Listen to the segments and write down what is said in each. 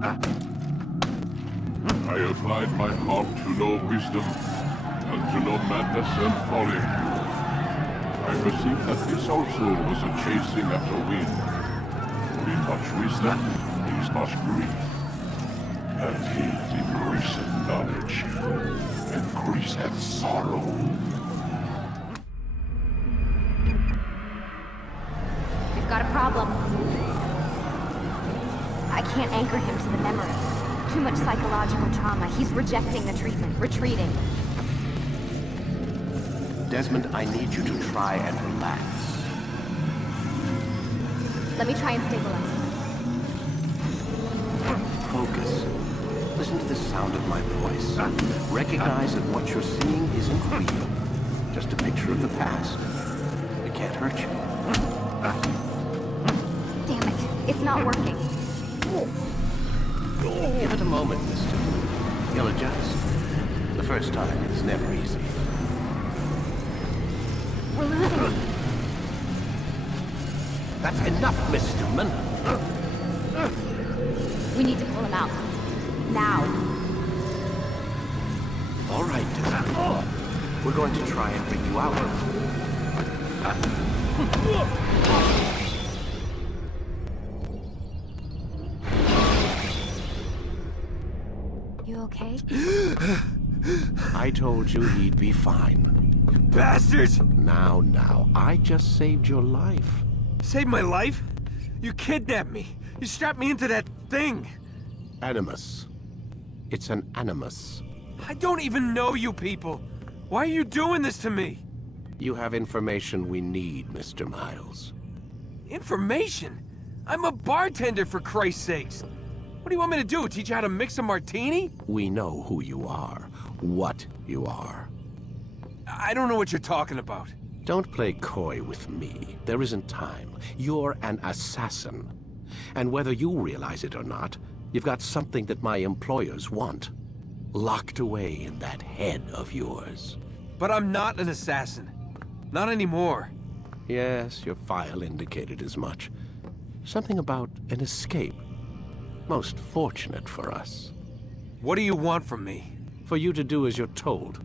I applied my heart to know wisdom, and to know madness and folly. I perceived that this also was a chasing after wind. In much wisdom, is much grief. And his increased knowledge increaseth sorrow. We've got a problem. I can't anchor him to the memory. Too much psychological trauma. He's rejecting the treatment, retreating. Desmond, I need you to try and relax. Let me try and stabilize him. Focus. Listen to the sound of my voice. Recognize that what you're seeing isn't real. Just a picture of the past. It can't hurt you. Damn it. It's not working. Give it a moment, mister. You'll adjust. The first time is never easy. We're losing him. That's enough, Miss Stillman. We need to pull him out. Now. All right, Desmond. We're going to try and bring you out. You okay? I told you he'd be fine. Bastards! Now, I just saved your life. Saved my life? You kidnapped me. You strapped me into that thing. Animus. It's an animus. I don't even know you people. Why are you doing this to me? You have information we need, Mr. Miles. Information? I'm a bartender, for Christ's sakes. What do you want me to do? Teach you how to mix a martini? We know who you are, what you are. I don't know what you're talking about. Don't play coy with me. There isn't time. You're an assassin. And whether you realize it or not, you've got something that my employers want. Locked away in that head of yours. But I'm not an assassin. Not anymore. Yes, your file indicated as much. Something about an escape. Most fortunate for us. What do you want from me? For you to do as you're told.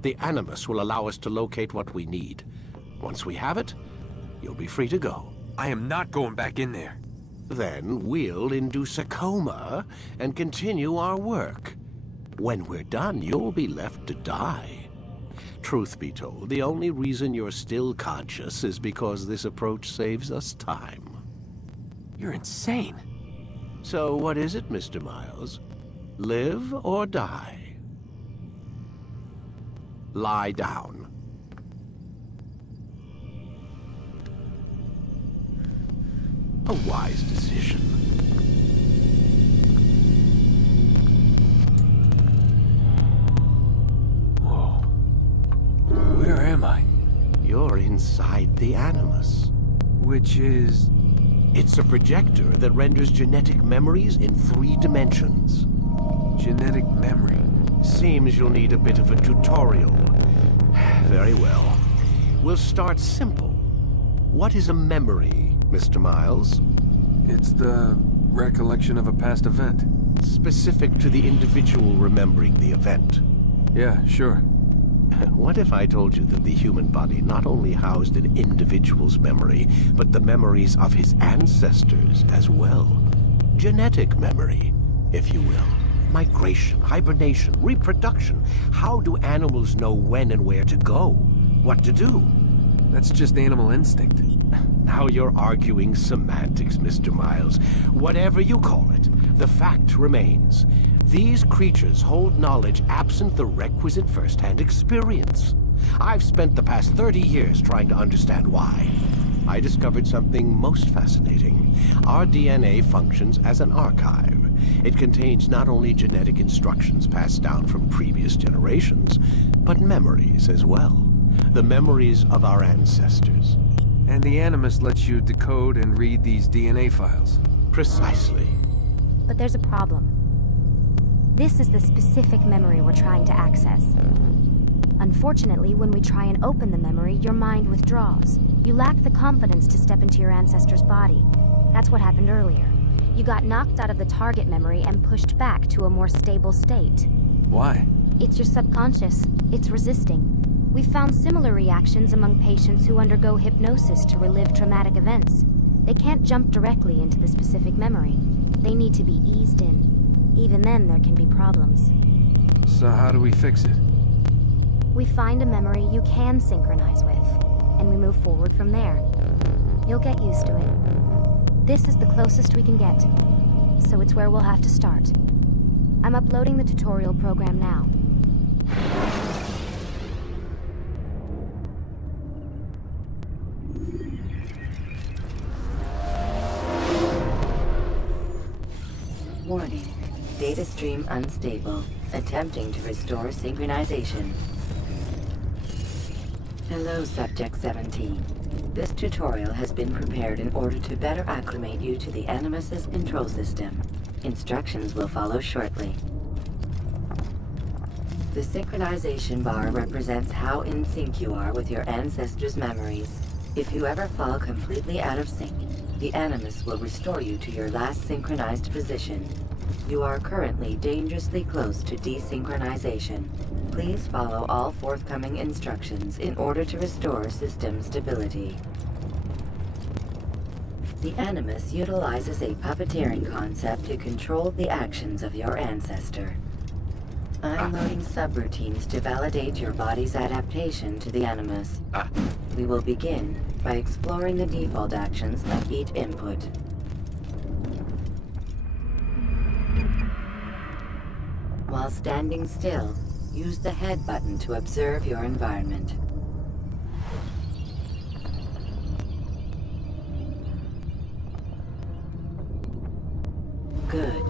The Animus will allow us to locate what we need. Once we have it, you'll be free to go. I am not going back in there. Then we'll induce a coma and continue our work. When we're done, you'll be left to die. Truth be told, the only reason you're still conscious is because this approach saves us time. You're insane. So what is it, Mr. Miles? Live or die? Lie down. A wise decision. Whoa. Where am I? You're inside the Animus. Which is... It's a projector that renders genetic memories in 3 dimensions. genetic memory. Seems you'll need a bit of a tutorial. Very well. We'll start simple. What is a memory, Mr. Miles? It's the recollection of a past event. Specific to the individual remembering the event. Yeah, sure. What if I told you that the human body not only housed an individual's memory, but the memories of his ancestors as well? Genetic memory, if you will. Migration, hibernation, reproduction. How do animals know when and where to go? What to do? That's just animal instinct. Now you're arguing semantics, Mr. Miles. Whatever you call it, the fact remains. These creatures hold knowledge absent the requisite first-hand experience. I've spent the past 30 years trying to understand why. I discovered something most fascinating. Our DNA functions as an archive. It contains not only genetic instructions passed down from previous generations, but memories as well. The memories of our ancestors. And the Animus lets you decode and read these DNA files. Precisely. But there's a problem. This is the specific memory we're trying to access. Unfortunately, when we try and open the memory, your mind withdraws. You lack the confidence to step into your ancestor's body. That's what happened earlier. You got knocked out of the target memory and pushed back to a more stable state. Why? It's your subconscious. It's resisting. We've found similar reactions among patients who undergo hypnosis to relive traumatic events. They can't jump directly into the specific memory. They need to be eased in. Even then, there can be problems. So how do we fix it? We find a memory you can synchronize with, and we move forward from there. You'll get used to it. This is the closest we can get, so it's where we'll have to start. I'm uploading the tutorial program now. Warning. Data stream unstable. Attempting to restore synchronization. Hello, Subject 17. This tutorial has been prepared in order to better acclimate you to the Animus's control system. Instructions will follow shortly. The synchronization bar represents how in sync you are with your ancestors' memories. If you ever fall completely out of sync, the Animus will restore you to your last synchronized position. You are currently dangerously close to desynchronization. Please follow all forthcoming instructions in order to restore system stability. The Animus utilizes a puppeteering concept to control the actions of your ancestor. I'm loading subroutines to validate your body's adaptation to the Animus. We will begin by exploring the default actions of each input. While standing still, use the head button to observe your environment. Good.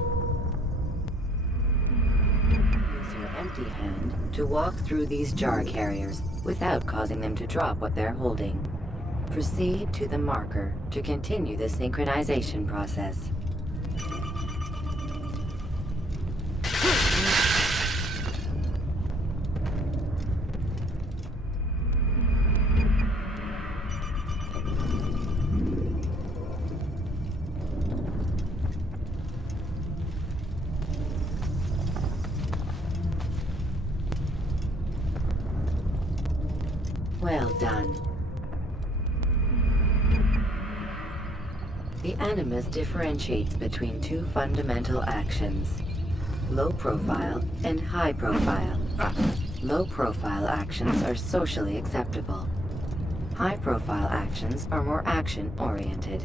Use your empty hand to walk through these jar carriers without causing them to drop what they're holding. Proceed to the marker to continue the synchronization process. Well done. The Animus differentiates between two fundamental actions: low profile and high profile. Low profile actions are socially acceptable. High profile actions are more action-oriented.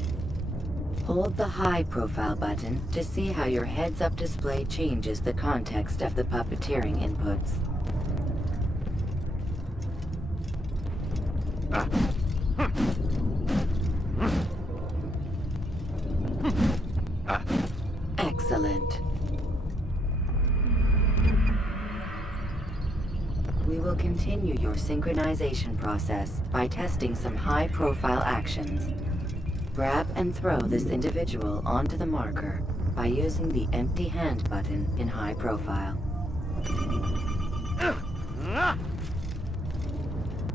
Hold the high profile button to see how your heads-up display changes the context of the puppeteering inputs. Excellent. We will continue your synchronization process by testing some high-profile actions. Grab and throw this individual onto the marker by using the empty hand button in high profile.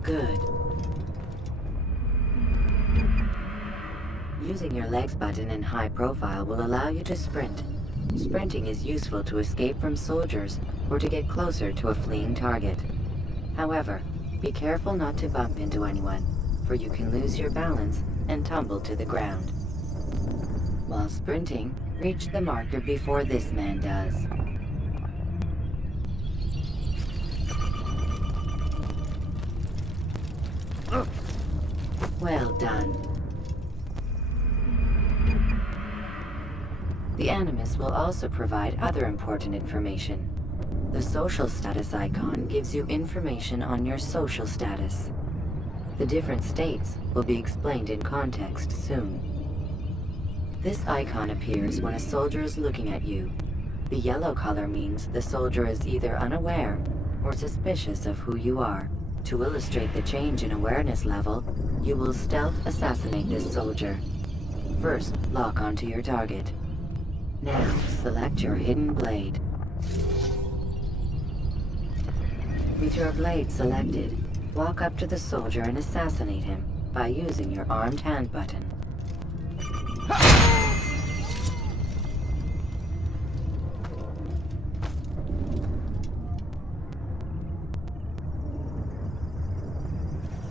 Good. Using your legs button in high profile will allow you to sprint. Sprinting is useful to escape from soldiers or to get closer to a fleeing target. However, be careful not to bump into anyone, for you can lose your balance and tumble to the ground. While sprinting, reach the marker before this man does. Well done. The Animus will also provide other important information. The social status icon gives you information on your social status. The different states will be explained in context soon. This icon appears when a soldier is looking at you. The yellow color means the soldier is either unaware or suspicious of who you are. To illustrate the change in awareness level, you will stealth assassinate this soldier. First, lock onto your target. Now, select your hidden blade. With your blade selected, walk up to the soldier and assassinate him by using your armed hand button.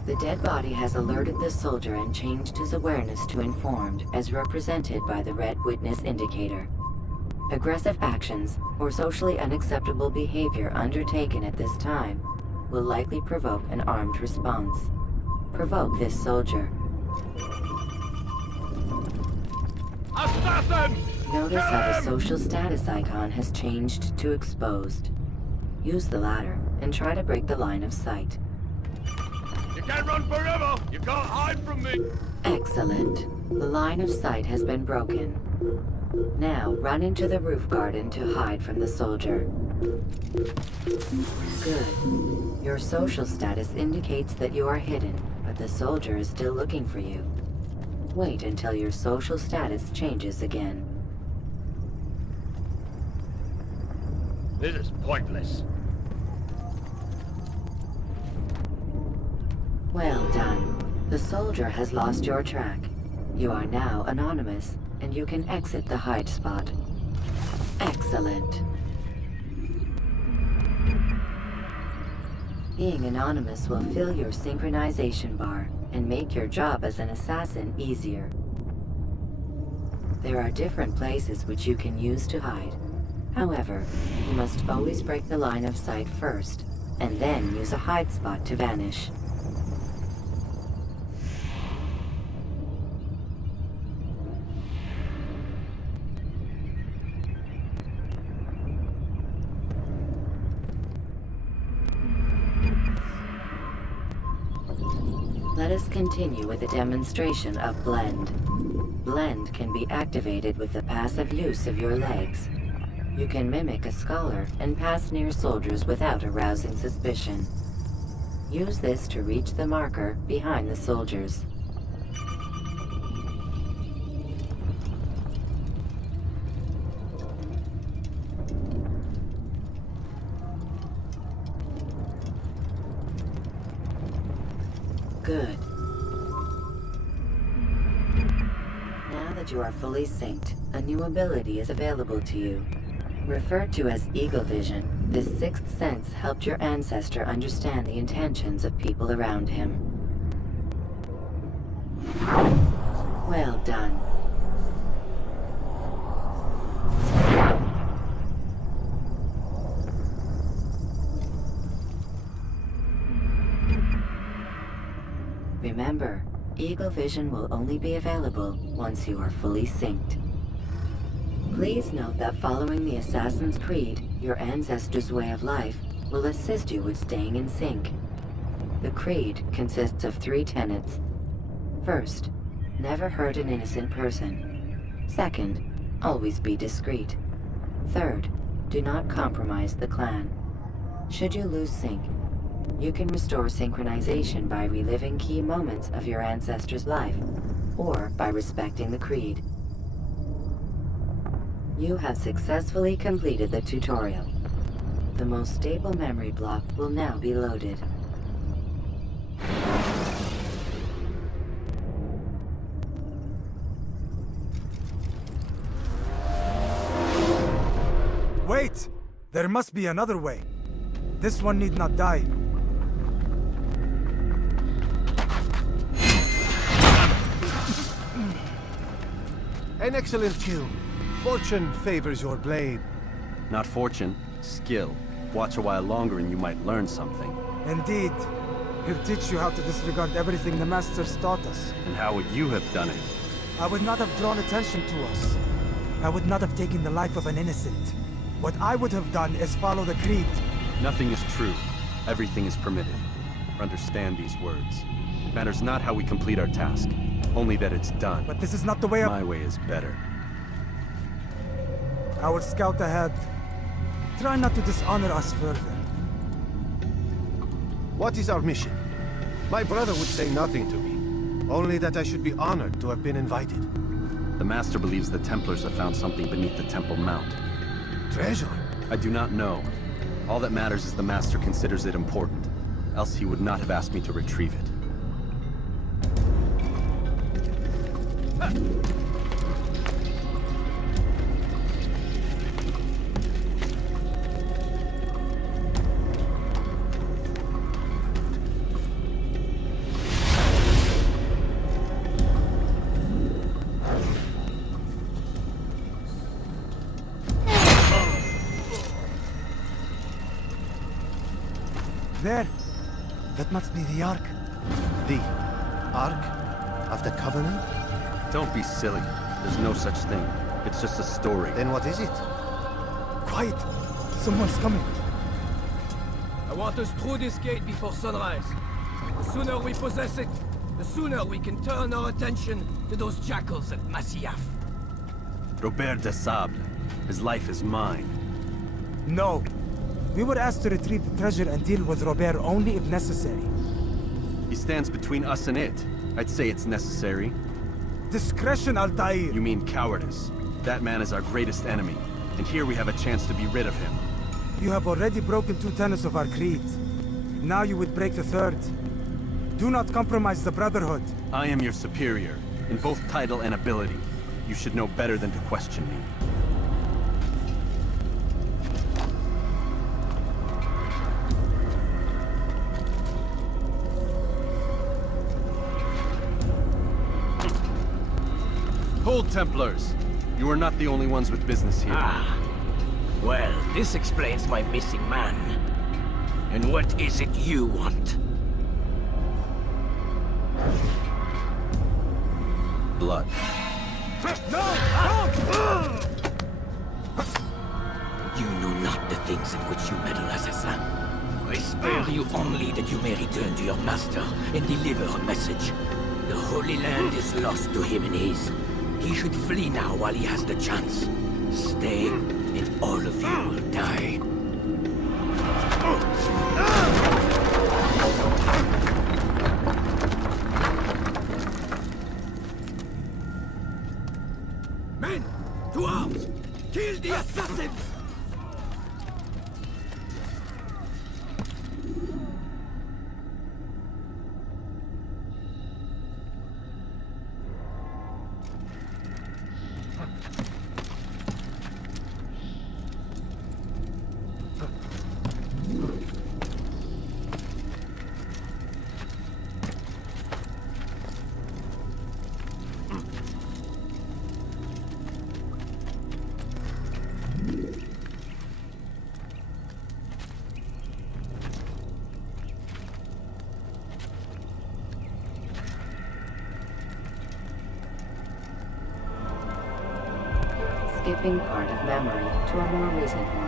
The dead body has alerted the soldier and changed his awareness to informed, as represented by the red witness indicator. Aggressive actions or socially unacceptable behavior undertaken at this time will likely provoke an armed response. Provoke this soldier. Assassin! Notice how the social status icon has changed to exposed. Use the latter and try to break the line of sight. You can't run forever! You can't hide from me! Excellent. The line of sight has been broken. Now run into the roof garden to hide from the soldier. Good. Your social status indicates that you are hidden, but the soldier is still looking for you. Wait until your social status changes again. This is pointless. Well done. The soldier has lost your track. You are now anonymous, and you can exit the hide spot. Excellent. Being anonymous will fill your synchronization bar and make your job as an assassin easier. There are different places which you can use to hide. However, you must always break the line of sight first, and then use a hide spot to vanish. Let us continue with a demonstration of Blend. Blend can be activated with the passive use of your legs. You can mimic a scholar and pass near soldiers without arousing suspicion. Use this to reach the marker behind the soldiers. Good. Now that you are fully synced, a new ability is available to you. Referred to as Eagle Vision, this sixth sense helped your ancestor understand the intentions of people around him. Well done. Remember, Eagle Vision will only be available once you are fully synced. Please note that following the Assassin's Creed, your ancestors' way of life will assist you with staying in sync. The Creed consists of 3 tenets. First, never hurt an innocent person. Second, always be discreet. Third, do not compromise the clan. Should you lose sync, you can restore synchronization by reliving key moments of your ancestor's life, or by respecting the Creed. You have successfully completed the tutorial. The most stable memory block will now be loaded. Wait! There must be another way. This one need not die. An excellent kill. Fortune favors your blade. Not fortune, skill. Watch a while longer and you might learn something. Indeed. He'll teach you how to disregard everything the Masters taught us. And how would you have done it? I would not have drawn attention to us. I would not have taken the life of an innocent. What I would have done is follow the Creed. Nothing is true. Everything is permitted. Understand these words. It matters not how we complete our task, only that it's done. But this is not the way My way is better. I will scout ahead. Try not to dishonor us further. What is our mission? My brother would say nothing to me. Only that I should be honored to have been invited. The Master believes the Templars have found something beneath the Temple Mount. Treasure? I do not know. All that matters is the Master considers it important. Else he would not have asked me to retrieve it. there. That must be the Ark. The Ark of the Covenant? Don't be silly. There's no such thing. It's just a story. Then what is it? Quiet! Someone's coming. I want us through this gate before sunrise. The sooner we possess it, the sooner we can turn our attention to those jackals at Masyaf. Robert de Sable. His life is mine. No. We were asked to retrieve the treasure and deal with Robert only if necessary. He stands between us and it. I'd say it's necessary. Discretion, Altair! You mean cowardice. That man is our greatest enemy, and here we have a chance to be rid of him. You have already broken 2 tenets of our creed. Now you would break the 3rd. Do not compromise the Brotherhood. I am your superior, in both title and ability. You should know better than to question me. Hold, Templars! You are not the only ones with business here. Well, this explains my missing man. And what is it you want? Blood. You know not the things in which you meddle, assassin. I spare you only that you may return to your master and deliver a message. The Holy Land is lost to him and his. He should flee now while he has the chance. Stay, and all of you will die. Men, to arms! Kill the assassins! Skipping part of memory to a more recent one.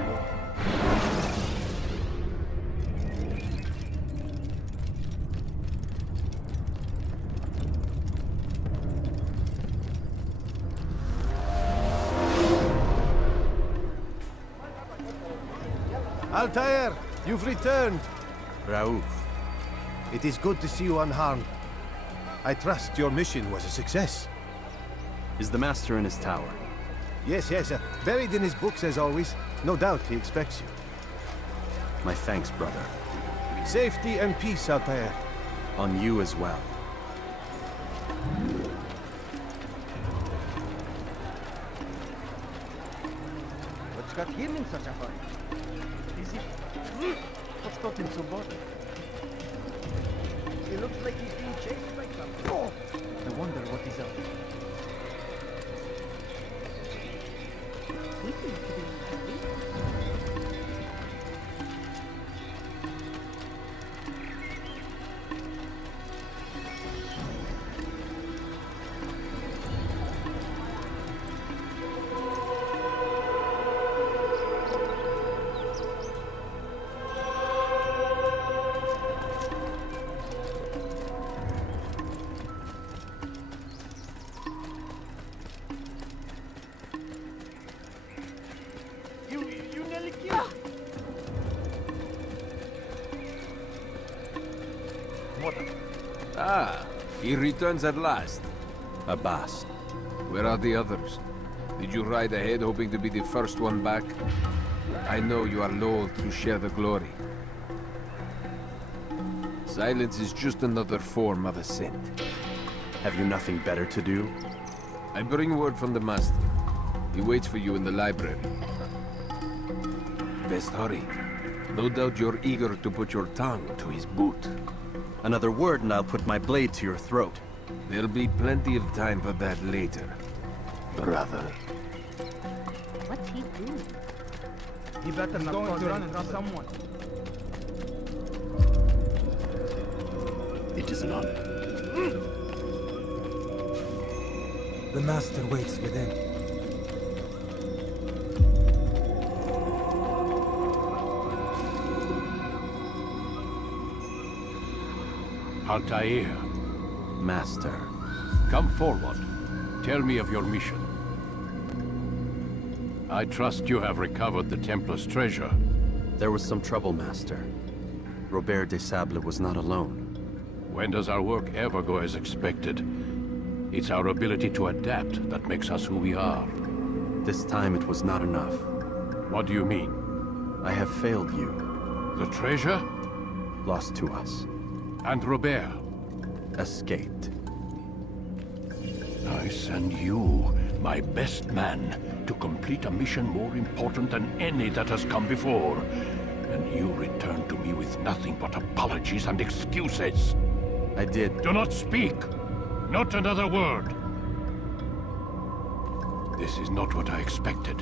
Altair, you've returned. Raouf. It is good to see you unharmed. I trust your mission was a success. Is the Master in his tower? Yes, buried in his books as always. No doubt he expects you. My thanks, brother. Safety and peace, Altair. On you as well. What's got him in such a hurry? Is it... What's got him so bothered? He looks like he's being chased by something. Oh! I wonder what he's up to. He seems to be happy. You nearly killed me. Ah, he returns at last. Abbas. Where are the others? Did you ride ahead hoping to be the first one back? I know you are loath to share the glory. Silence is just another form of assent. Have you nothing better to do? I bring word from the Master. He waits for you in the library. Best hurry. No doubt you're eager to put your tongue to his boot. Another word and I'll put my blade to your throat. There'll be plenty of time for that later, brother. What's he doing? He better not going cause to run any into trouble. someone. It is an honor. The Master waits within. Altair, Master. come forward. Tell me of your mission. I trust you have recovered the Templar's treasure. There was some trouble, Master. Robert de Sable was not alone. When does our work ever go as expected? It's our ability to adapt that makes us who we are. This time it was not enough. What do you mean? I have failed you. The treasure? Lost to us. And Robert? Escaped. I send you, my best man, to complete a mission more important than any that has come before. And you return to me with nothing but apologies and excuses. I did. Do not speak! Not another word! This is not what I expected.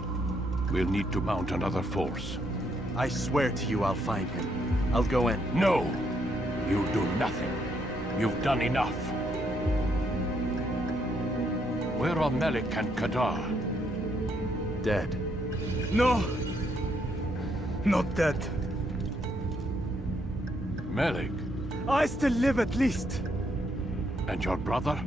We'll need to mount another force. I swear to you I'll find him. I'll go in. No! You'll do nothing. You've done enough. Where are Melik and Kadar? Dead. No! Not dead. Melik? I still live at least. And your brother?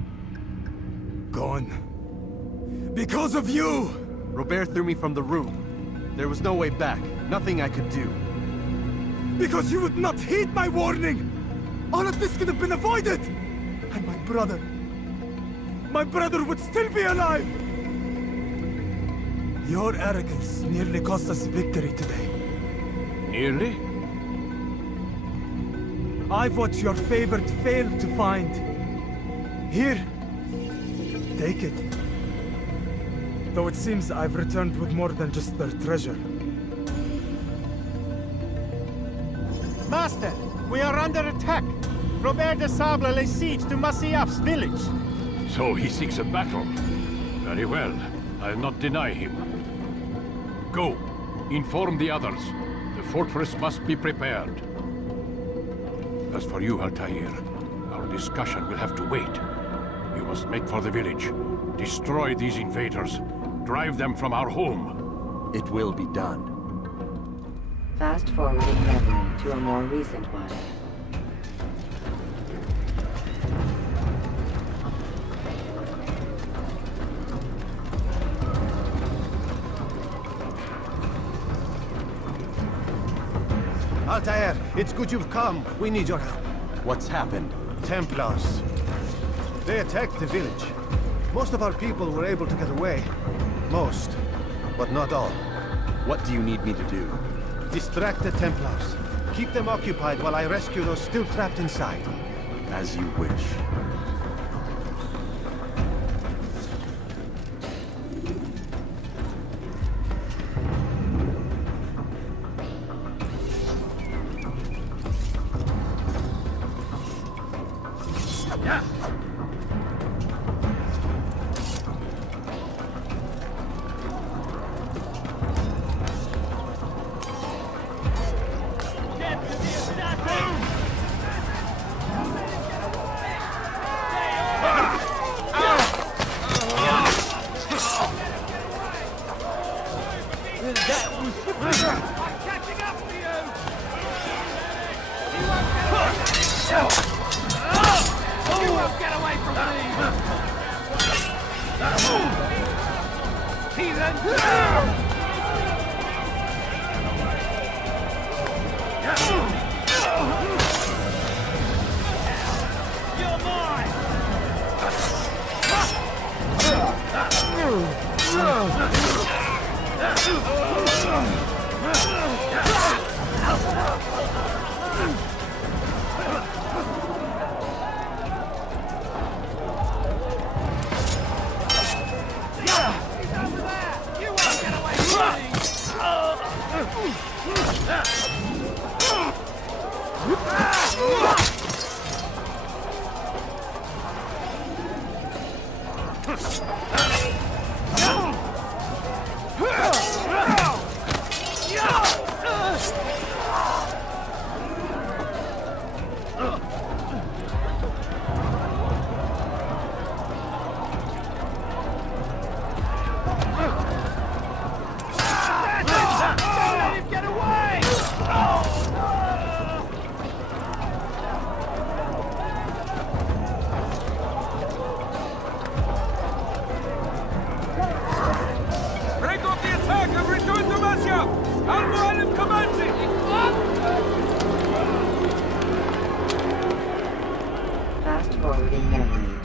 Gone. Because of you! Robert threw me from the room. There was no way back. Nothing I could do. Because you would not heed my warning! All of this could have been avoided! And my brother... My brother would still be alive! Your arrogance nearly cost us victory today. Nearly? I've what your favorite failed to find. Here. Take it. Though it seems I've returned with more than just their treasure. Master, we are under attack. Robert de Sable lays siege to Masyaf's village. So he seeks a battle. Very well. I'll not deny him. Go. Inform the others. The fortress must be prepared. As for you, Altair, our discussion will have to wait. You must make for the village. Destroy these invaders. Drive them from our home. It will be done. Fast forwarding memory to a more recent one. Altair, it's good you've come. We need your help. What's happened? Templars. They attacked the village. Most of our people were able to get away. Most, but not all. What do you need me to do? Distract the Templars. Keep them occupied while I rescue those still trapped inside. As you wish.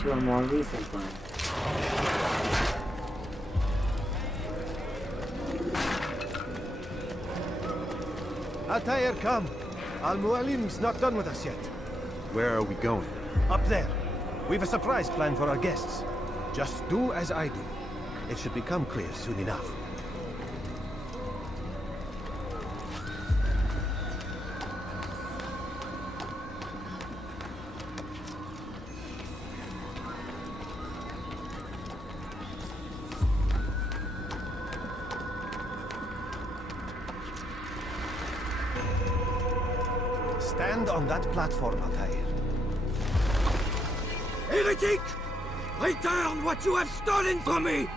to a more recent one. Altair, come. Al-Mualim's not done with us yet. Where are we going? Up there. We've a surprise plan for our guests. Just do as I do. It should become clear soon enough. Stand on that platform, Altair. Heretic! Return what you have stolen from me!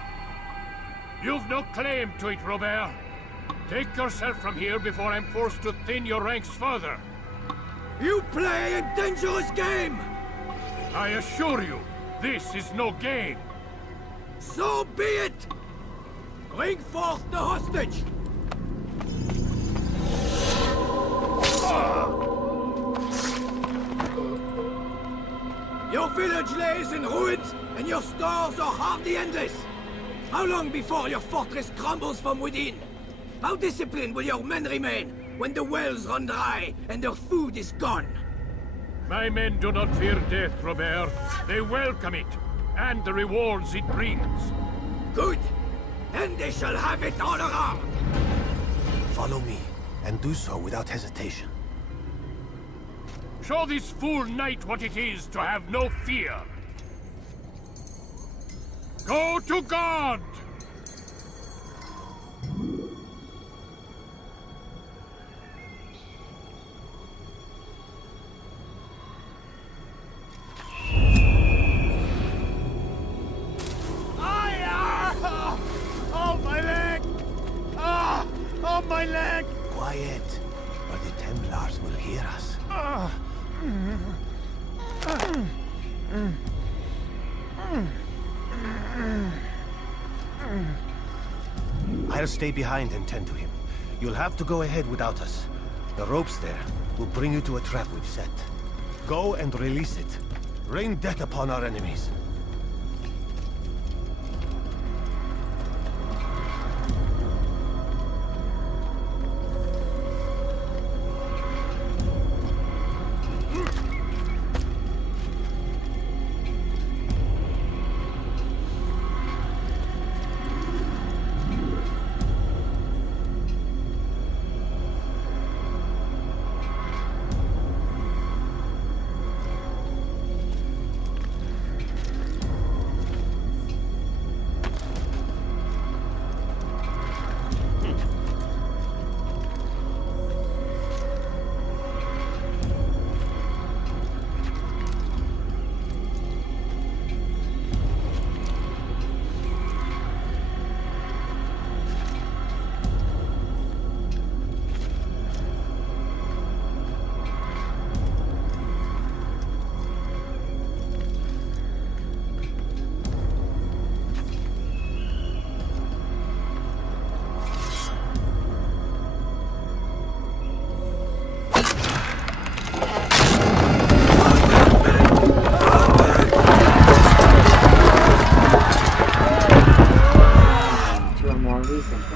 You've no claim to it, Robert. Take yourself from here before I'm forced to thin your ranks further. You play a dangerous game! I assure you, this is no game. So be it! Bring forth the hostage! Your village lays in ruins, and your stores are hardly endless. How long before your fortress crumbles from within? How disciplined will your men remain when the wells run dry and their food is gone? My men do not fear death, Robert. They welcome it, and the rewards it brings. Good. Then they shall have it all around. Follow me, and do so without hesitation. Show this fool knight what it is to have no fear. Go to God! Oh, my leg! Oh, my leg! Quiet, or the Templars will hear us. I'll stay behind and tend to him. You'll have to go ahead without us. The ropes there will bring you to a trap we've set. Go and release it. Rain death upon our enemies.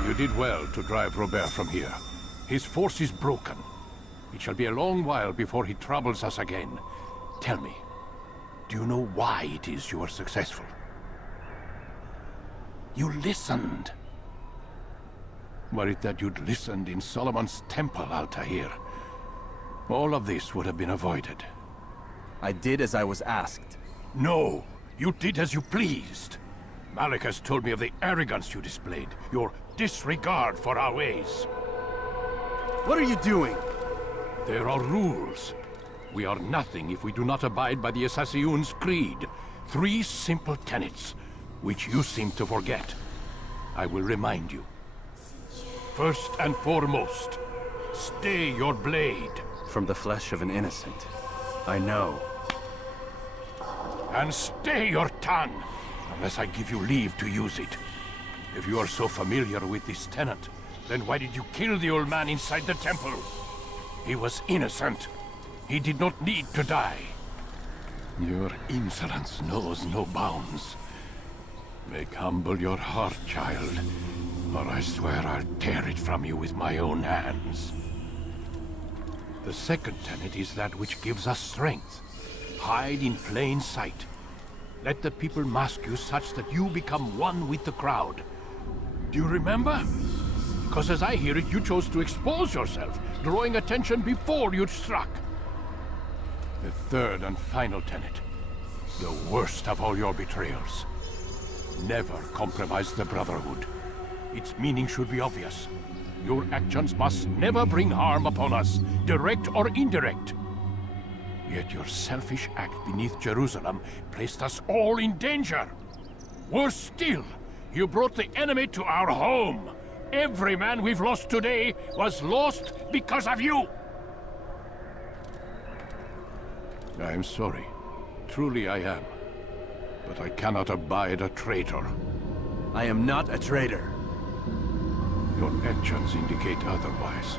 You did well to drive Robert from here. His force is broken. It shall be a long while before he troubles us again. Tell me, do you know why it is you are successful? You listened. Were it that you'd listened in Solomon's temple, Altair, all of this would have been avoided. I did as I was asked. No, you did as you pleased. Malik has told me of the arrogance you displayed, your disregard for our ways. What are you doing? There are rules. We are nothing if we do not abide by the Assassin's creed. 3 simple tenets, which you seem to forget. I will remind you. First and foremost, stay your blade. From the flesh of an innocent. I know. And stay your tongue, unless I give you leave to use it. If you are so familiar with this tenet, then why did you kill the old man inside the temple? He was innocent. He did not need to die. Your insolence knows no bounds. Make humble your heart, child, or I swear I'll tear it from you with my own hands. The second tenet is that which gives us strength. Hide in plain sight. Let the people mask you such that you become one with the crowd. Do you remember? Because as I hear it, you chose to expose yourself, drawing attention before you'd struck. The third and final tenet. The worst of all your betrayals. Never compromise the Brotherhood. Its meaning should be obvious. Your actions must never bring harm upon us, direct or indirect. Yet your selfish act beneath Jerusalem placed us all in danger. Worse still, you brought the enemy to our home. Every man we've lost today was lost because of you. I'm sorry. Truly I am. But I cannot abide a traitor. I am not a traitor. Your actions indicate otherwise.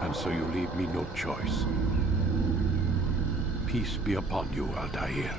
And so you leave me no choice. Peace be upon you, Altair.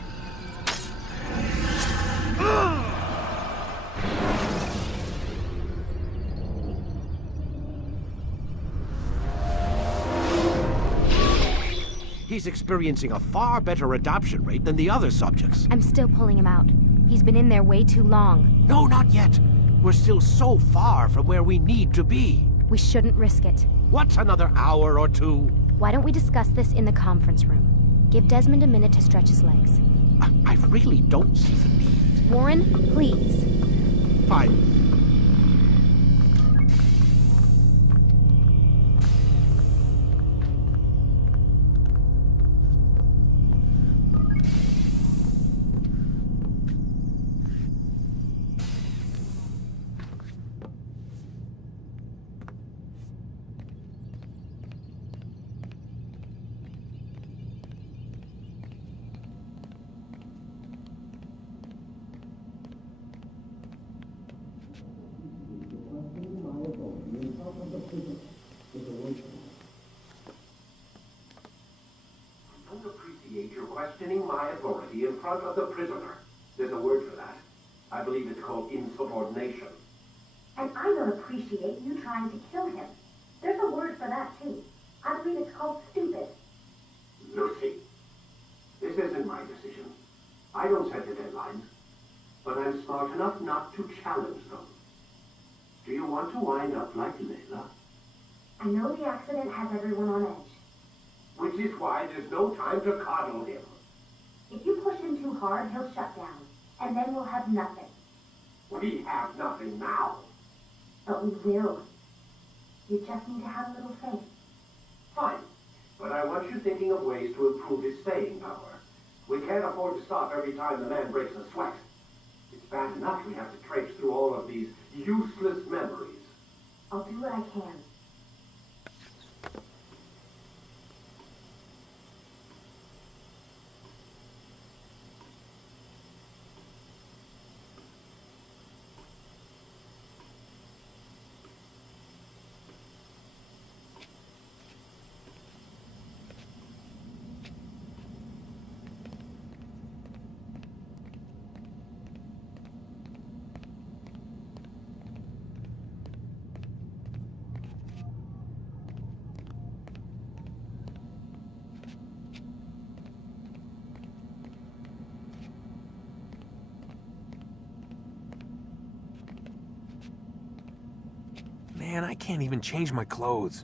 He's experiencing a far better adoption rate than the other subjects. I'm still pulling him out. He's been in there way too long. No, not yet. We're still so far from where we need to be. We shouldn't risk it. What's another hour or two? Why don't we discuss this in the conference room? Give Desmond a minute to stretch his legs. I really don't see the need. Warren, please. Fine. Questioning my authority in front of the prisoner. There's a word for that. I believe it's called insubordination. And I don't appreciate you trying to kill him. There's a word for that, too. I believe it's called stupid. Lucy, this isn't my decision. I don't set the deadlines. But I'm smart enough not to challenge them. Do you want to wind up like Layla? I know the accident has everyone on edge. Which is why there's no time to coddle him. If you push him too hard, he'll shut down. And then we'll have nothing. We have nothing now. But we will. You just need to have a little faith. Fine. But I want you thinking of ways to improve his staying power. We can't afford to stop every time the man breaks a sweat. It's bad enough we have to traipse through all of these useless memories. I'll do what I can. Man, I can't even change my clothes.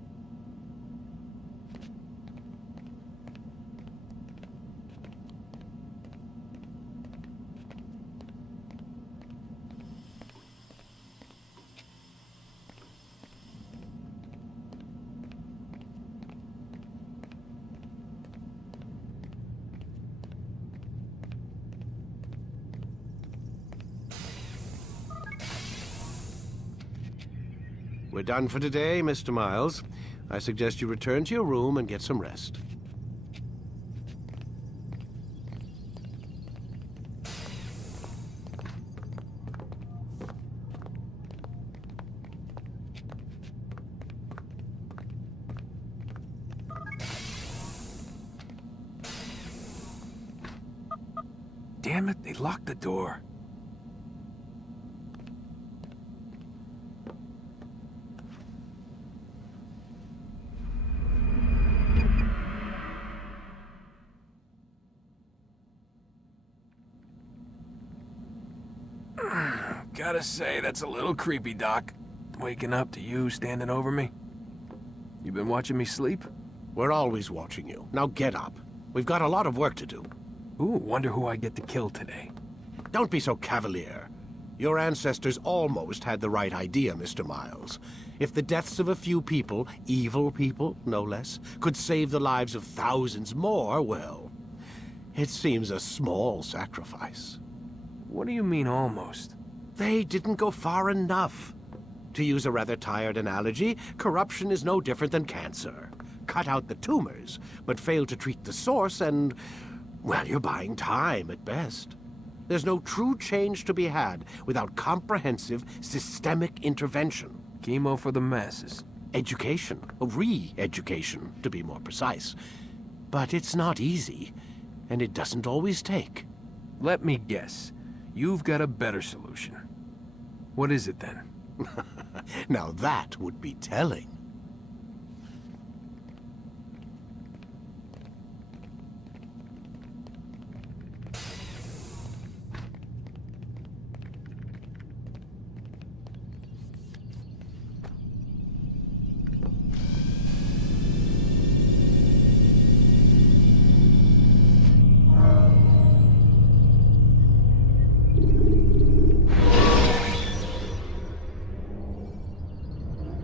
We're done for today, Mr. Miles. I suggest you return to your room and get some rest. Damn it, they locked the door. Gotta say, that's a little creepy, Doc. Waking up to you standing over me. You been watching me sleep? We're always watching you. Now get up. We've got a lot of work to do. Ooh, wonder who I get to kill today. Don't be so cavalier. Your ancestors almost had the right idea, Mr. Miles. If the deaths of a few people, evil people, no less, could save the lives of thousands more, well, it seems a small sacrifice. What do you mean, almost? They didn't go far enough. To use a rather tired analogy, corruption is no different than cancer. Cut out the tumors, but fail to treat the source and, well, you're buying time at best. There's no true change to be had without comprehensive, systemic intervention. Chemo for the masses. Education, re-education, to be more precise. But it's not easy, and it doesn't always take. Let me guess. You've got a better solution. What is it, then? Now that would be telling.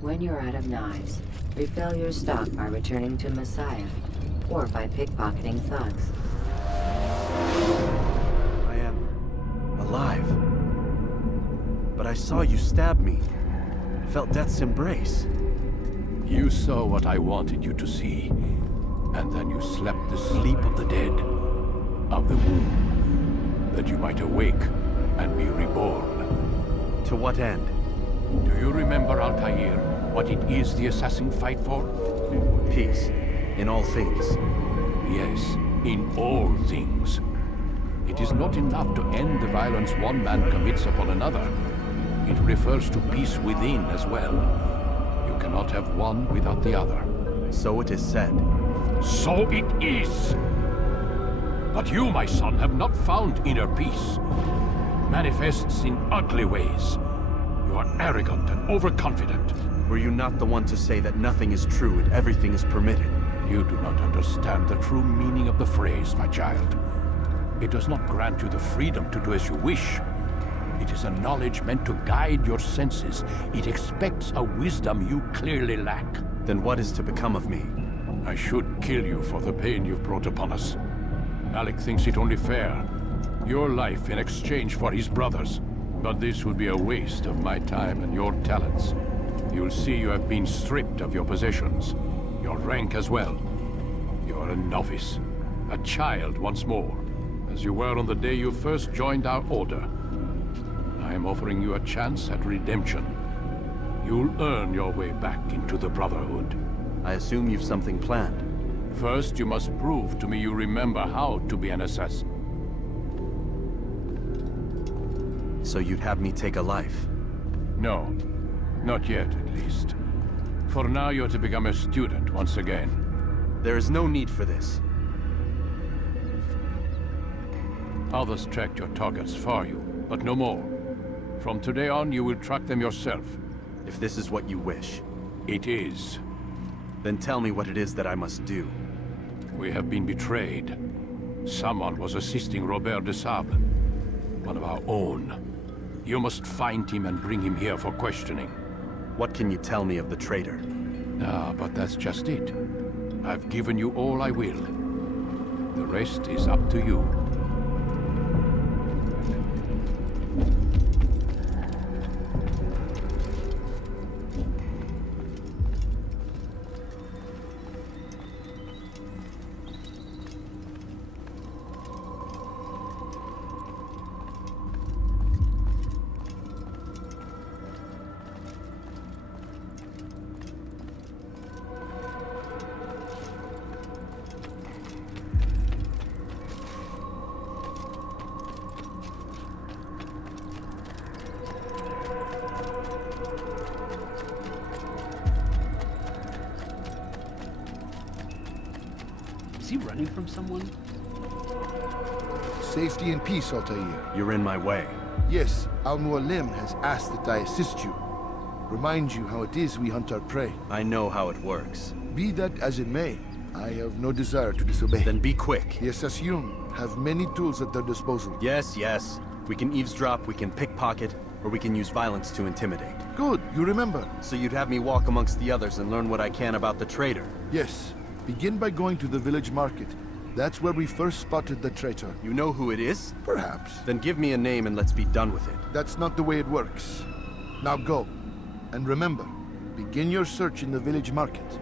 When you're out of knives, refill your stock by returning to Messiah, or by pickpocketing thugs. I am alive. But I saw you stab me. I felt death's embrace. You saw what I wanted you to see, and then you slept the sleep of the dead, of the womb, that you might awake and be reborn. To what end? Do you remember, Altair, what it is the assassin fight for? Peace. In all things. Yes, in all things. It is not enough to end the violence one man commits upon another. It refers to peace within as well. You cannot have one without the other. So it is said. So it is! But you, my son, have not found inner peace. It manifests in ugly ways. You are arrogant and overconfident. Were you not the one to say that nothing is true and everything is permitted? You do not understand the true meaning of the phrase, my child. It does not grant you the freedom to do as you wish. It is a knowledge meant to guide your senses. It expects a wisdom you clearly lack. Then what is to become of me? I should kill you for the pain you've brought upon us. Malik thinks it only fair. Your life in exchange for his brother's. But this would be a waste of my time and your talents. You'll see you have been stripped of your possessions, your rank as well. You are a novice, a child once more, as you were on the day you first joined our order. I am offering you a chance at redemption. You'll earn your way back into the Brotherhood. I assume you've something planned. First, you must prove to me you remember how to be an assassin. So you'd have me take a life? No. Not yet, at least. For now, you're to become a student once again. There is no need for this. Others tracked your targets for you, but no more. From today on, you will track them yourself. If this is what you wish. It is. Then tell me what it is that I must do. We have been betrayed. Someone was assisting Robert de Sable, one of our own. You must find him and bring him here for questioning. What can you tell me of the traitor? Ah, but that's just it. I've given you all I will. The rest is up to you. Is he running from someone? Safety and peace, Altair. You're in my way. Yes, Al-Mualim has asked that I assist you. Remind you how it is we hunt our prey. I know how it works. Be that as it may, I have no desire to disobey. Then be quick. The Assassin have many tools at their disposal. Yes, yes. We can eavesdrop, we can pickpocket, or we can use violence to intimidate. Good, you remember. So you'd have me walk amongst the others and learn what I can about the traitor? Yes. Begin by going to the village market. That's where we first spotted the traitor. You know who it is? Perhaps. Then give me a name and let's be done with it. That's not the way it works. Now go. And remember, begin your search in the village market.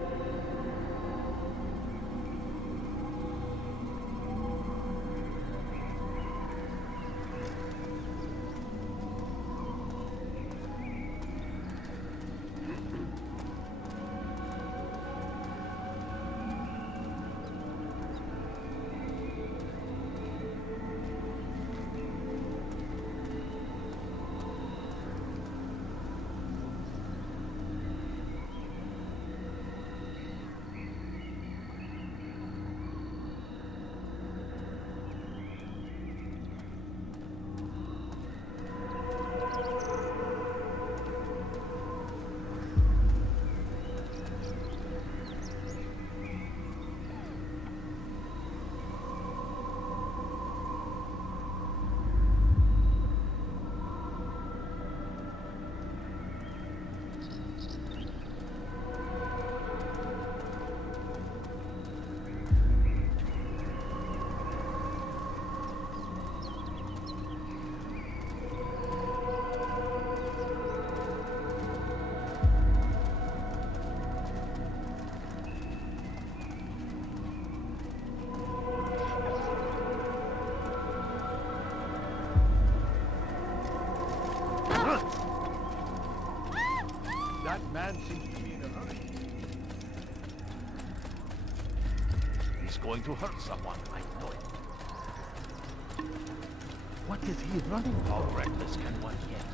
That man seems to be in a hurry. He's going to hurt someone, I know it. What is he running? How reckless can one get?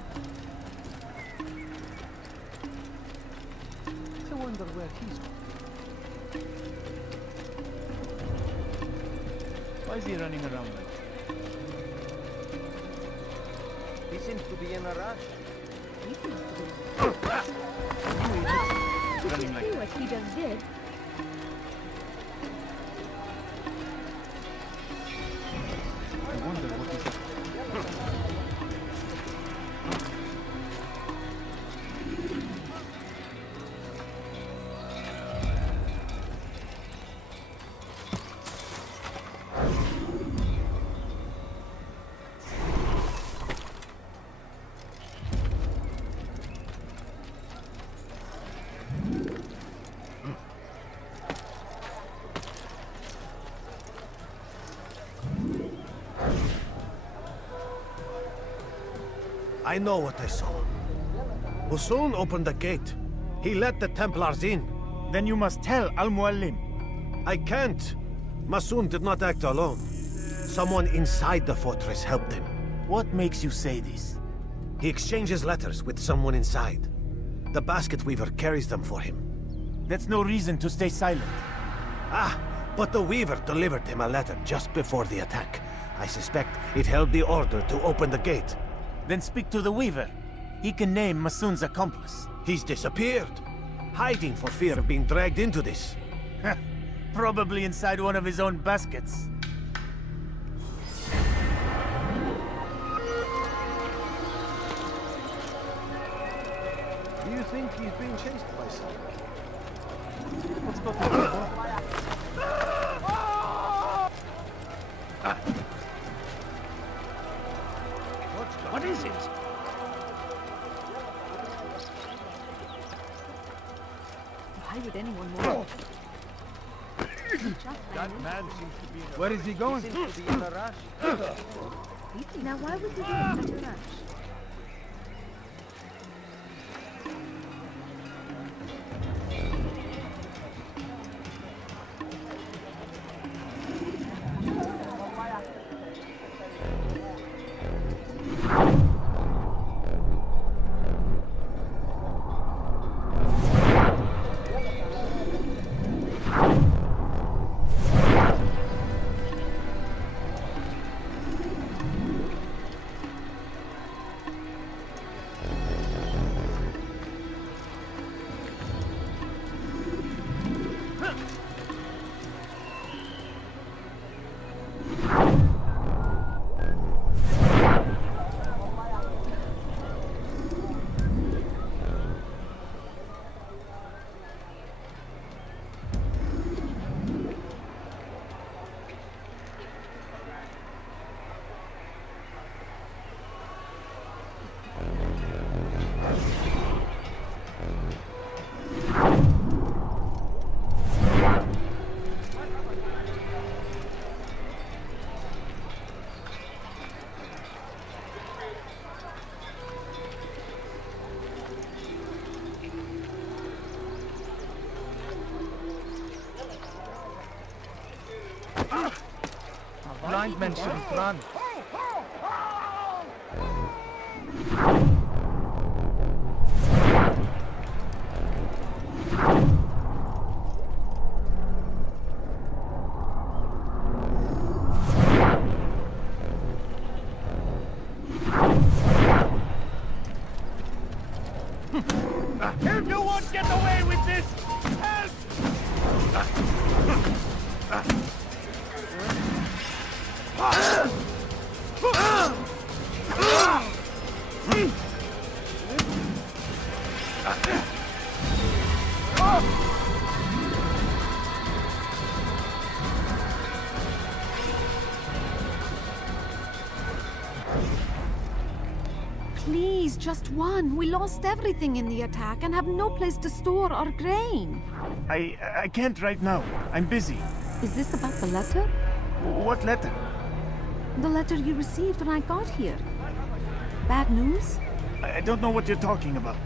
I wonder where he's going. Why is he running around like that? He seems to be in a rush. He seems to be. Running like what he just did. I wonder what he's... I know what I saw. Hussein opened the gate. He let the Templars in. Then you must tell Al-Mualim. I can't. Masoon did not act alone. Someone inside the fortress helped him. What makes you say this? He exchanges letters with someone inside. The basket weaver carries them for him. That's no reason to stay silent. Ah, but the weaver delivered him a letter just before the attack. I suspect it held the order to open the gate. Then speak to the weaver. He can name Masoon's accomplice. He's disappeared. Hiding for fear of being dragged into this. Probably inside one of his own baskets. Do you think he's being chased by someone? Let's go to the What is it? Why would anyone want That man seems to be in a... Where is he going? He seems to be in a rush. Now why would you do in such a rush? Blind men shouldn't run. Help! You won't get away with this! Help! Please, just one. We lost everything in the attack and have no place to store our grain. I can't right now. I'm busy. Is this about the letter? What letter? The letter you received when I got here. Bad news? I don't know what you're talking about.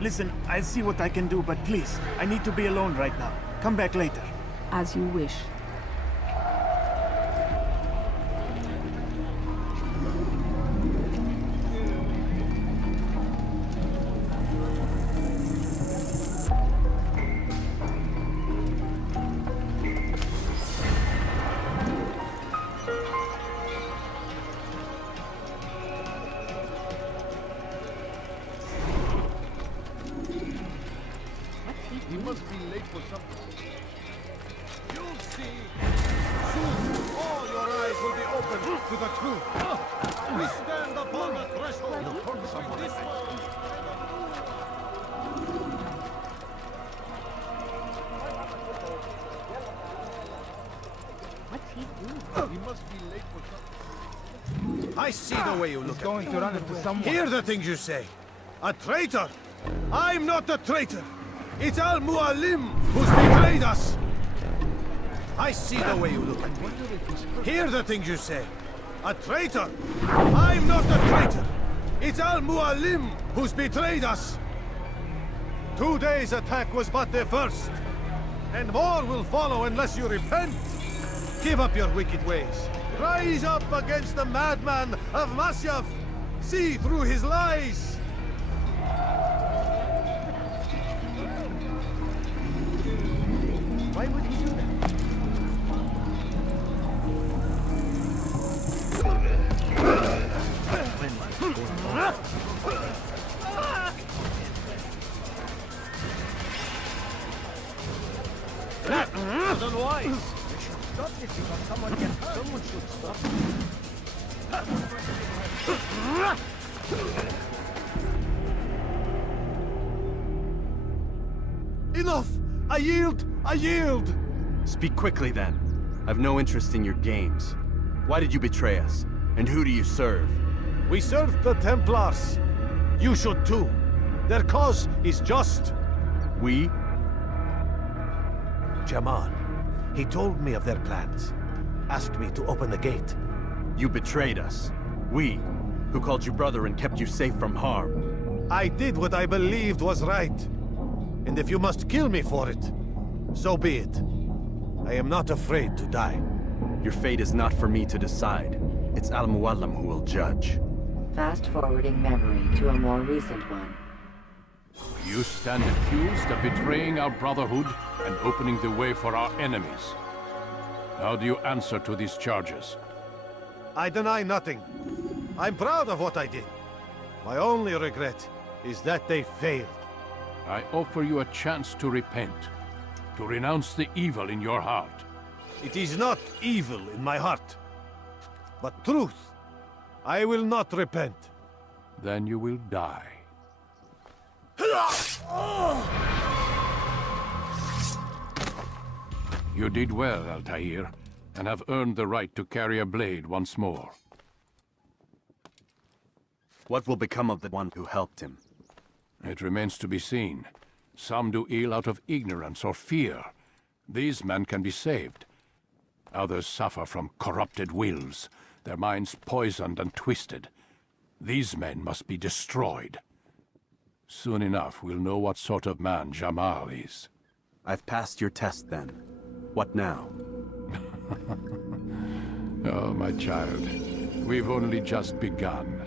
Listen, I'll see what I can do, but please, I need to be alone right now. Come back later. As you wish. He must be late for something. You'll see. Soon, all your eyes will be open to the truth. We stand upon the threshold between this world. What's he doing? He must be late for something. I see the way you look at Going me. to run into someone. Hear the things you say. A traitor! I'm not a traitor! It's Al-Mualim who's betrayed us! I see the way you look at me. Hear the things you say. A traitor! I'm not a traitor! It's Al-Mualim who's betrayed us! Today's attack was but the first. And more will follow unless you repent. Give up your wicked ways. Rise up against the madman of Masyaf. See through his lies. Why would he do that? Unwise. We should stop this because someone can hurt. Someone should stop it. Enough! I yield! I yield! Speak quickly then. I've no interest in your games. Why did you betray us? And who do you serve? We serve the Templars. You should too. Their cause is just. We? Jamal. He told me of their plans. Asked me to open the gate. You betrayed us. We, who called you brother and kept you safe from harm. I did what I believed was right. And if you must kill me for it, so be it. I am not afraid to die. Your fate is not for me to decide. It's Al-Mualim who will judge. Fast-forwarding memory to a more recent one. You stand accused of betraying our Brotherhood and opening the way for our enemies. How do you answer to these charges? I deny nothing. I'm proud of what I did. My only regret is that they failed. I offer you a chance to repent, to renounce the evil in your heart. It is not evil in my heart, but truth. I will not repent. Then you will die. You did well, Altair, and have earned the right to carry a blade once more. What will become of the one who helped him? It remains to be seen. Some do ill out of ignorance or fear. These men can be saved. Others suffer from corrupted wills, their minds poisoned and twisted. These men must be destroyed. Soon enough, we'll know what sort of man Jamal is. I've passed your test then. What now? Oh, my child. We've only just begun.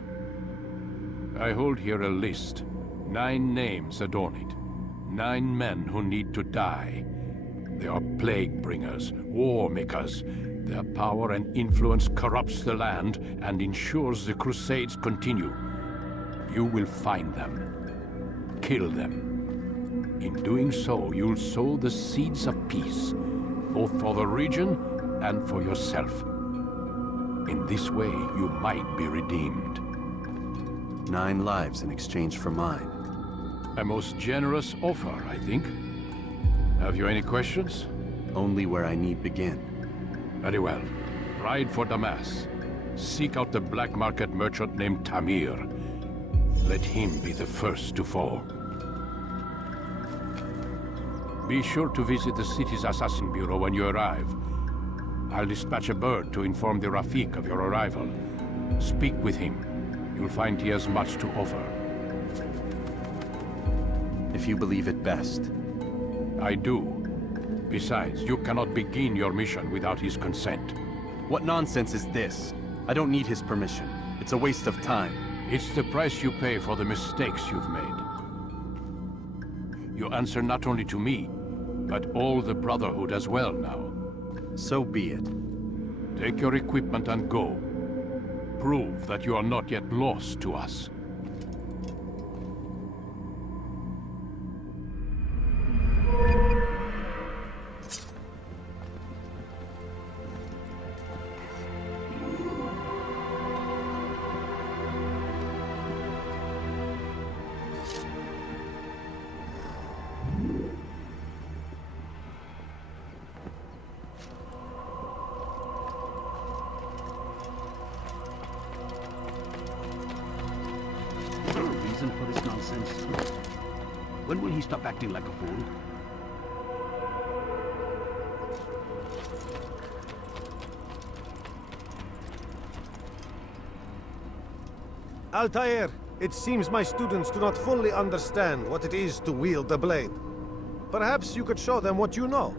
I hold here a list. 9 names adorn it. 9 men who need to die. They are plague bringers, war makers. Their power and influence corrupts the land and ensures the Crusades continue. You will find them. Kill them. In doing so, you'll sow the seeds of peace, both for the region and for yourself. In this way, you might be redeemed. 9 lives in exchange for mine. A most generous offer, I think. Have you any questions? Only where I need begin. Very well. Ride for Damas. Seek out the black market merchant named Tamir. Let him be the first to fall. Be sure to visit the city's assassin bureau when you arrive. I'll dispatch a bird to inform the Rafik of your arrival. Speak with him. You'll find he has much to offer. If you believe it best. I do. Besides, you cannot begin your mission without his consent. What nonsense is this? I don't need his permission. It's a waste of time. It's the price you pay for the mistakes you've made. You answer not only to me, but all the Brotherhood as well now. So be it. Take your equipment and go. Prove that you are not yet lost to us. Reason for this nonsense? When will he stop acting like a fool? Altair, it seems my students do not fully understand what it is to wield the blade. Perhaps you could show them what you know.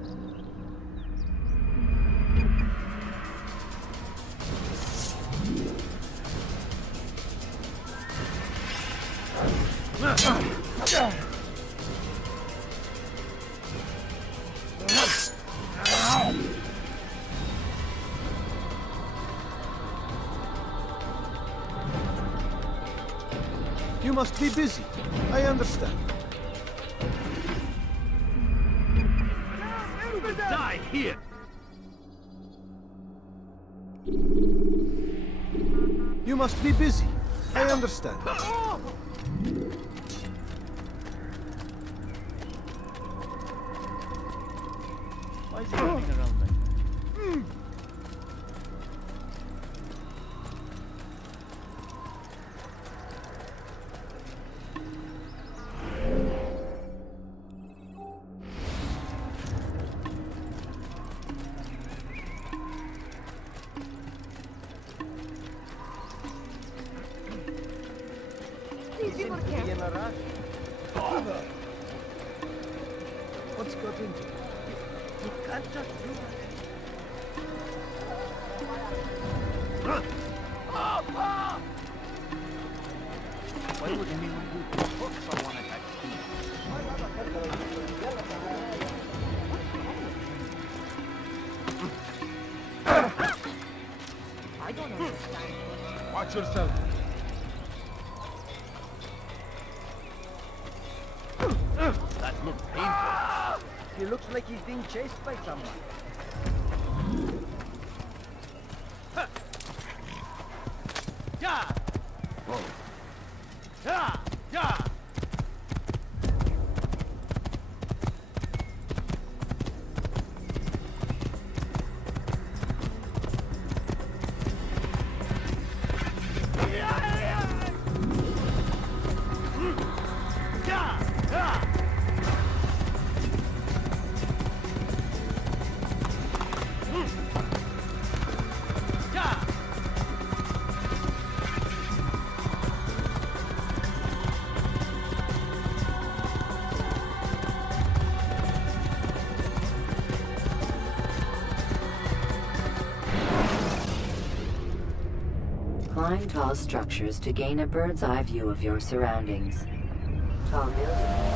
You must be busy. I understand. Die here! You must be busy. I understand. Why is he running around like that? What's got into it? You can't just do that. Why would anyone do this? Hook someone at that speed. I don't understand. Watch yourself. That looks painful. He looks like he's being chased by someone. Yeah! Whoa. Yeah! Yeah! Yeah! Climb tall structures to gain a bird's eye view of your surroundings. Tall buildings.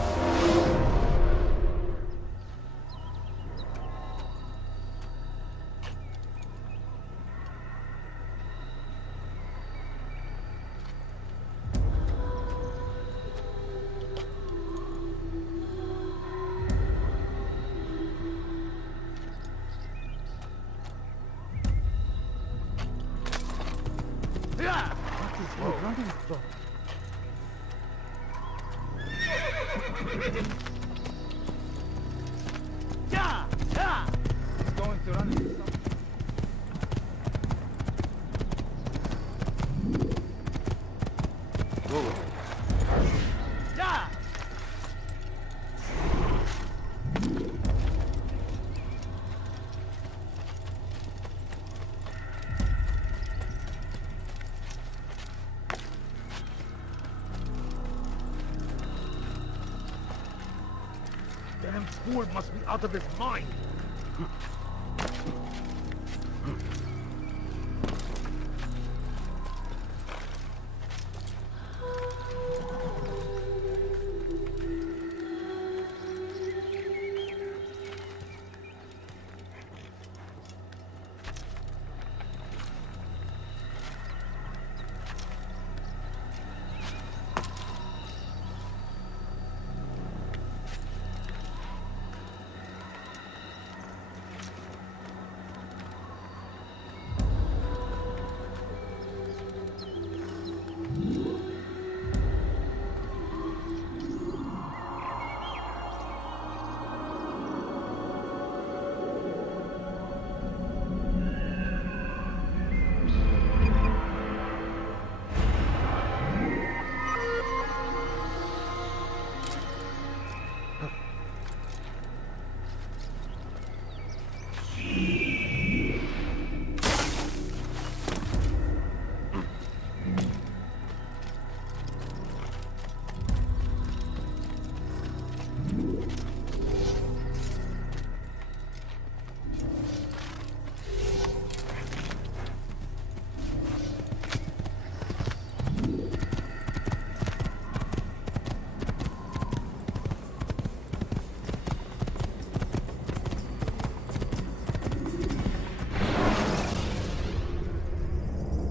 Damn fool must be out of his mind!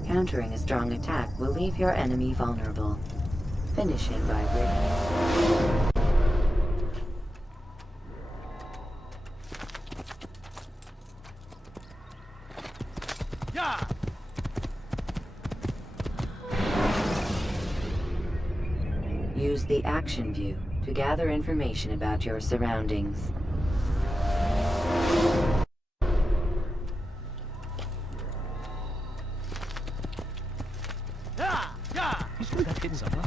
Countering a strong attack will leave your enemy vulnerable. Finish him by breaking. Use the action view to gather information about your surroundings. He's got that hidden somewhere.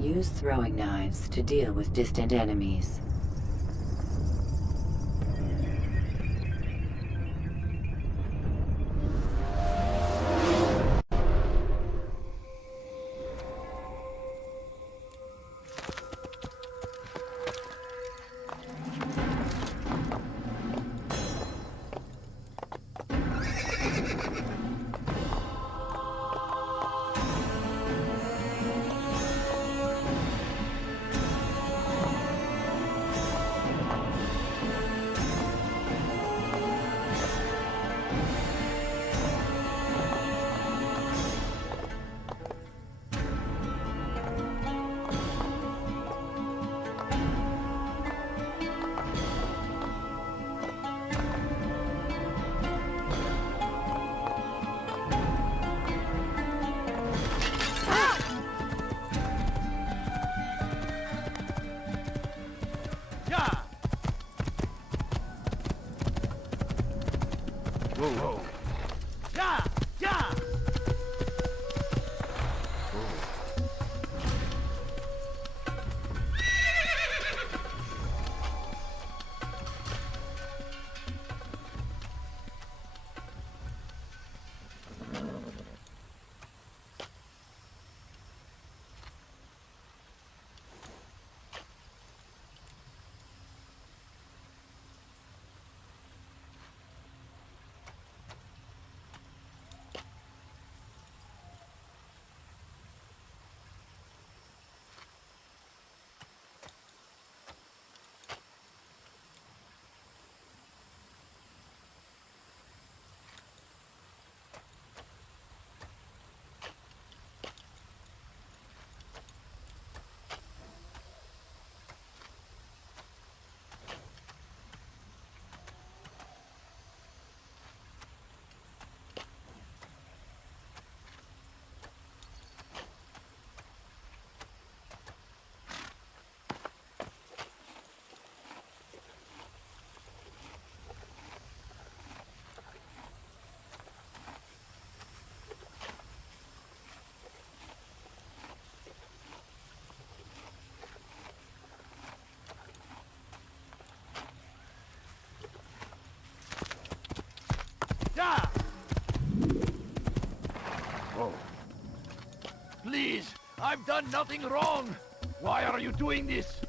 Use throwing knives to deal with distant enemies. Whoa. Yeah! Yeah! Yeah! Whoa. Please, I've done nothing wrong. Why are you doing this?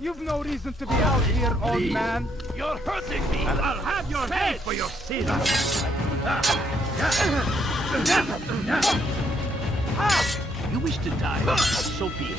You've no reason to be out here, old Please. man. You're hurting me. I'll have your head for your sins. You wish to die? So be it.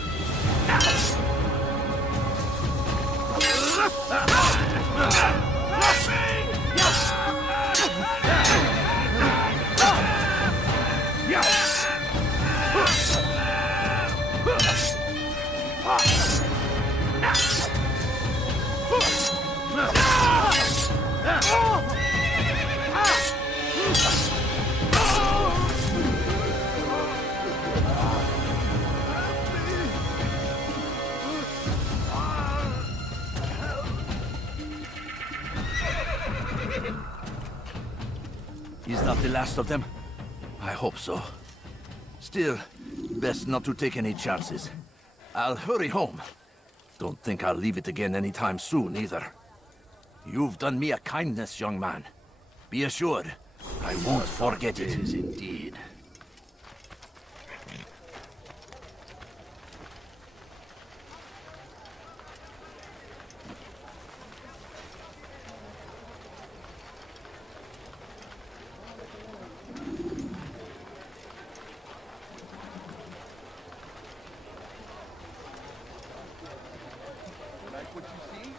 Is that the last of them? I hope so. Still, best not to take any chances. I'll hurry home. Don't think I'll leave it again anytime soon, either. You've done me a kindness, young man. Be assured, I won't forget it. It is indeed. Like what you see?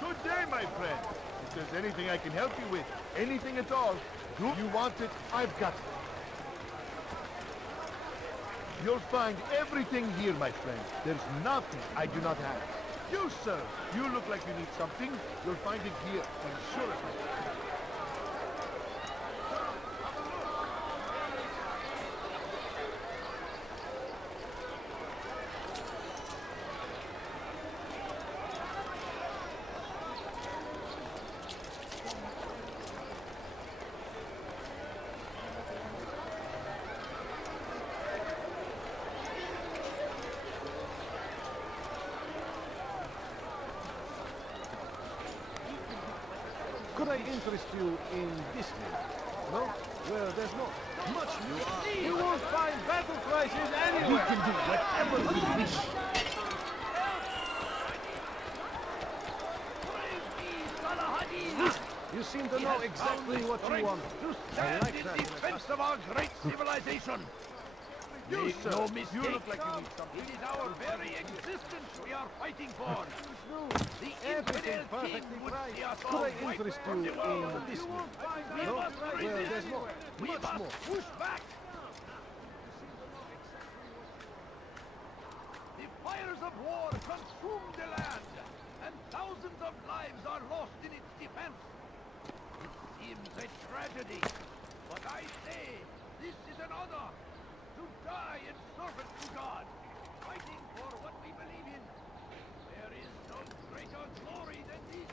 Good day, my friend. If there's anything I can help you with, anything at all, do you want it? I've got it. You'll find everything here, my friend. There's nothing I do not have. You, sir, you look like you need something. You'll find it here, I'm sure of it. Could I interest you in this man? No? Well, there's not much new. You won't find battle prices anywhere. We can do whatever we wish. You seem to know exactly what you want. I like that. In defense of our great civilization. You, sir, no mistake. You look like you need something. It is our very existence we are fighting for. The infidel king would see us all wiped from the world. This one. We must resist. We must push back. The fires of war consume the land, and thousands of lives are lost in its defense. It seems a tragedy, but I say this is an honor. To die in service to God, fighting for what we believe in. There is no greater glory than this.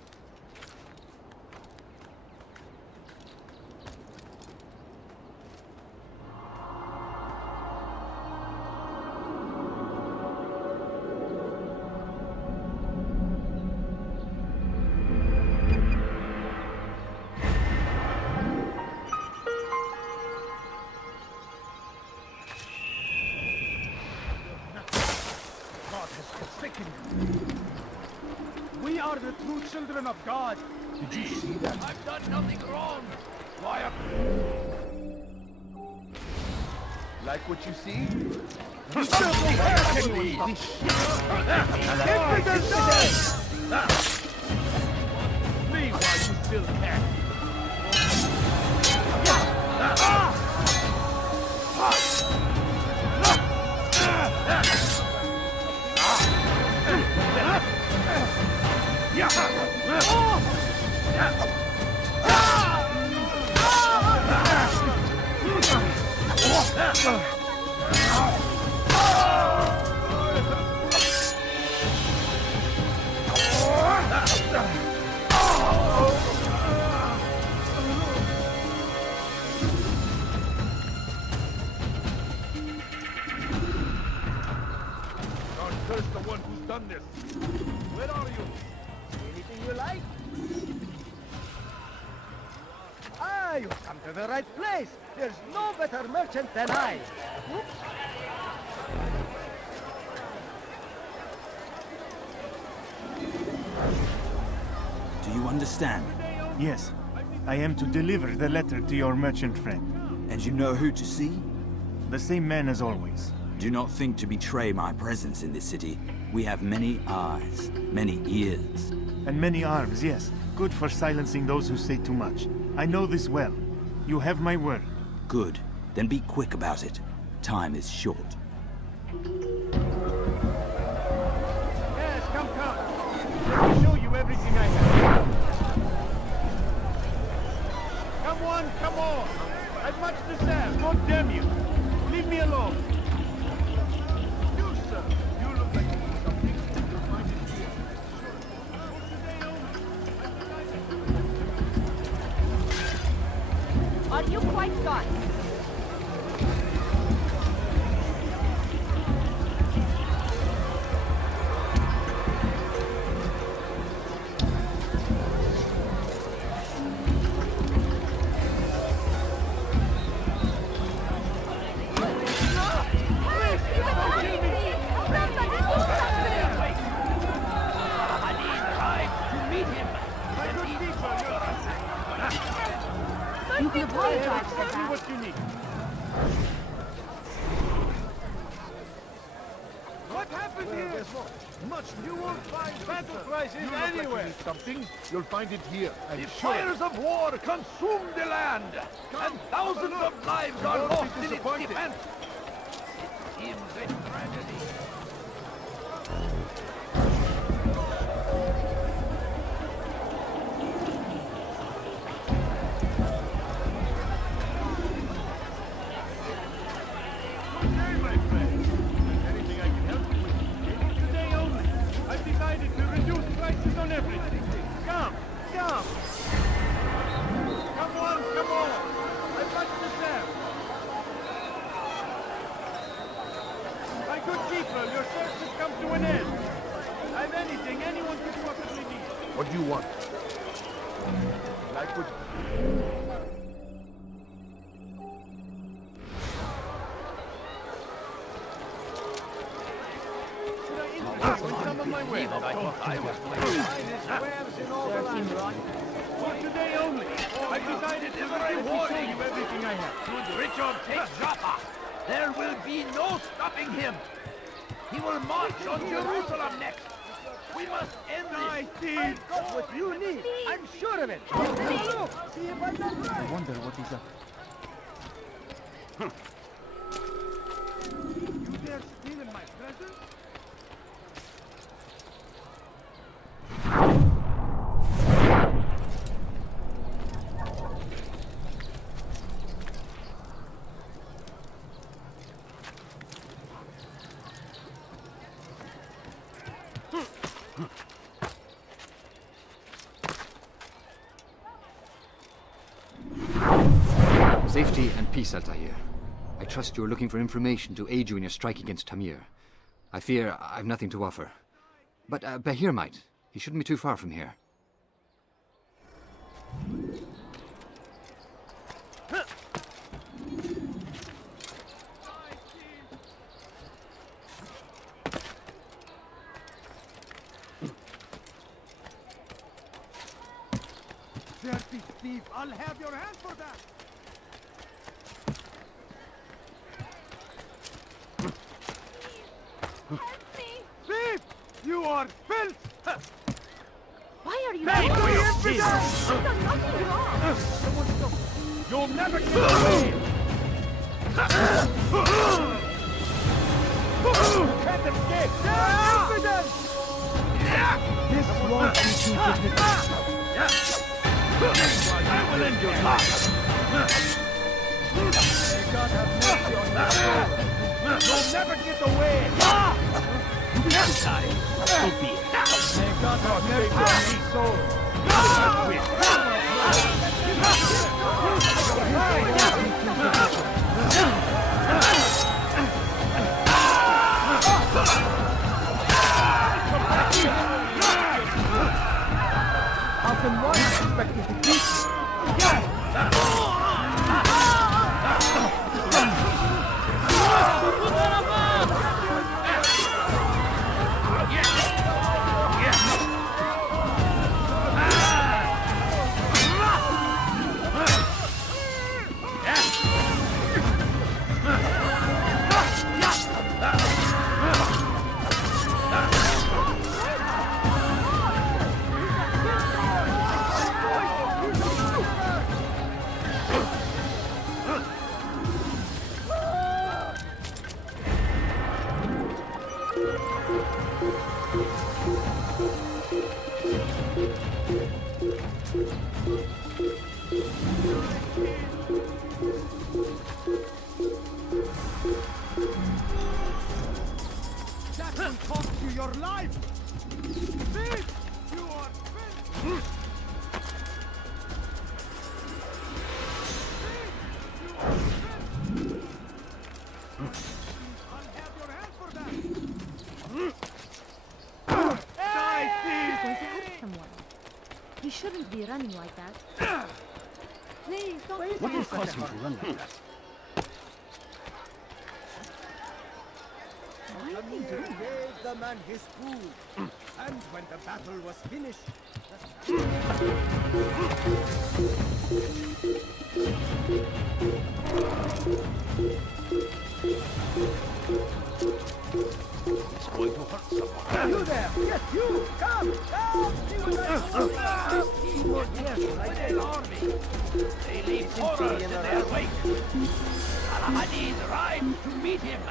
We are the true children of God. Did you see that? I've done nothing wrong. Why? Like what you see? Flee while you still can. Curse the one who's done this. Where are you? Anything you like? Ah, you've come to the right place. There's no better merchant than I. Do you understand? Yes. I am to deliver the letter to your merchant friend. And you know who to see? The same man as always. Do not think to betray my presence in this city. We have many eyes, many ears. And many arms, yes. Good for silencing those who say too much. I know this well. You have my word. Good. Then be quick about it. Time is short. Yes, come. I'll show you everything I have. Come on. I've much to say. God damn you. Leave me alone. You, sir. You look like you need something. You'll find it here. Sure. are you quite done? You can apologize for Tell me that. what you need. What happened here? Guess what? Much You won't find battle prizes you look like you anywhere. need something, you'll find it here. I'm The sure. fires of war consume the land, and thousands of lives are Don't lost be in its disappointed. defense. It seems a tragedy. Hey, my friend. Anything I can help you with? Today only, I've decided to reduce prices on everything. Come. Come on. I've got the Sam. My good people, your search has come to an end. I've anything anyone could possibly need. What do you want? Like what? Should I introduce you some of my wares? Finest wares in all the land. For today only, I've decided to show you everything I have. Should Richard take Jaffa, there will be no stopping him. He will march on Jerusalem next. We must end I this. see. I've got what you need. I'm sure of it. Look, see if I can I right. wonder what he's up. You dare steal in my presence? Safety and peace, Altair. I trust you're looking for information to aid you in your strike against Tamir. I fear I've nothing to offer. But Bahir might. He shouldn't be too far from here. Dirty thief! I'll have your hand for that! Thief! You are filth! Why are you Hey, doing will this? you I've done nothing wrong. You'll never get away! You can't escape! Evidence! This won't be too difficult. I will end your life. May God have mercy on your soul. You'll never get away! You die. So be it. May God have mercy on your soul. How can one expect to defeat That will cost you your life! Thief! You are filth! be running like that. Please, don't. What will cause him to run like that? Gave the man his food, and when the battle was finished, It's going to hurt someone. You there! Yes, you! Come! They leave horrors in their wake. Al-Hadid rides to meet him,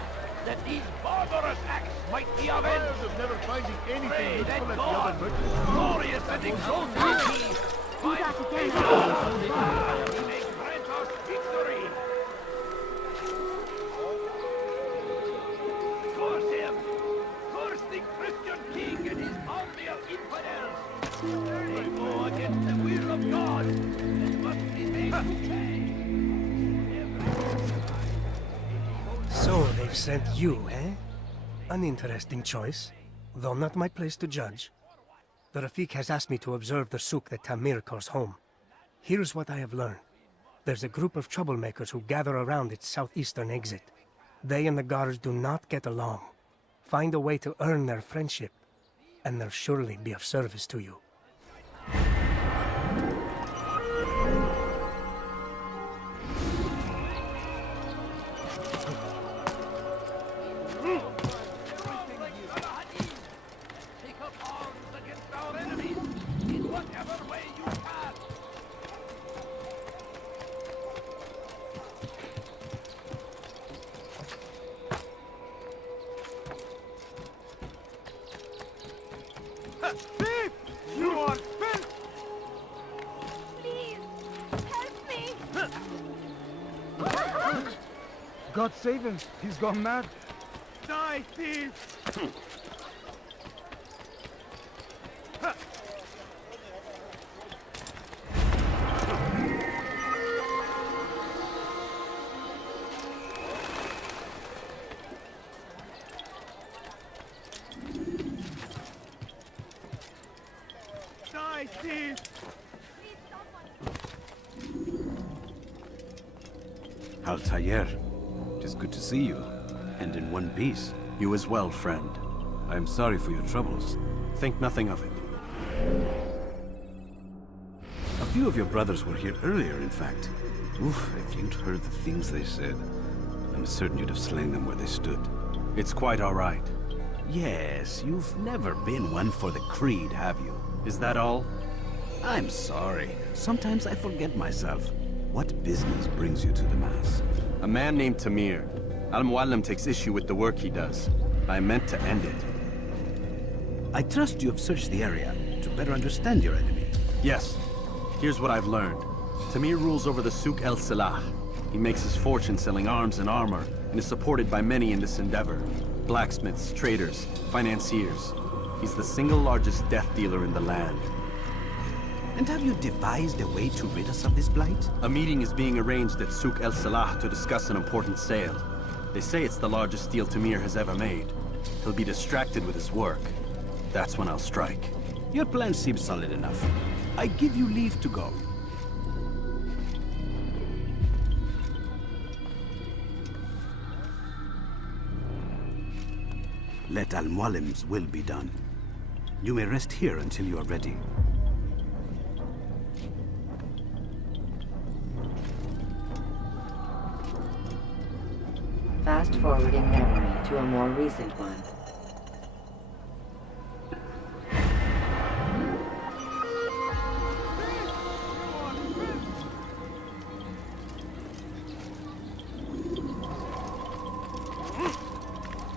that these barbarous acts might be avenged. Of never finding anything Pray that useful at the God, other merchants. glorious and exalted He, You got to get He may grant us victory. Curse him! Curse the Christian king and his army of infidels! They go against the will of God and must be made to pay. So they've sent you, eh? An interesting choice, though not my place to judge. The Rafik has asked me to observe the souk that Tamir calls home. Here's what I have learned. There's a group of troublemakers who gather around its southeastern exit. They and the guards do not get along. Find a way to earn their friendship, and they'll surely be of service to you. Take up arms against our enemies in whatever way you can. thief! You are filth! Please, help me! God save him. He's gone mad. Die, thief! Die, thief! Altair, it is good to see you, and in one piece. You as well, friend. I am sorry for your troubles. Think nothing of it. A few of your brothers were here earlier, in fact. Oof, if you'd heard the things they said, I'm certain you'd have slain them where they stood. It's quite all right. Yes, you've never been one for the creed, have you? Is that all? I'm sorry. Sometimes I forget myself. What business brings you to the Mass? A man named Tamir. Al-Muallim takes issue with the work he does. I meant to end it. I trust you have searched the area to better understand your enemy. Yes. Here's what I've learned. Tamir rules over the Souk El Salah. He makes his fortune selling arms and armor, and is supported by many in this endeavor. Blacksmiths, traders, financiers. He's the single largest death dealer in the land. And have you devised a way to rid us of this blight? A meeting is being arranged at Souk El Salah to discuss an important sale. They say it's the largest deal Tamir has ever made. He'll be distracted with his work. That's when I'll strike. Your plan seems solid enough. I give you leave to go. Let Al-Muallim's will be done. You may rest here until you are ready. Fast forwarding memory to a more recent one.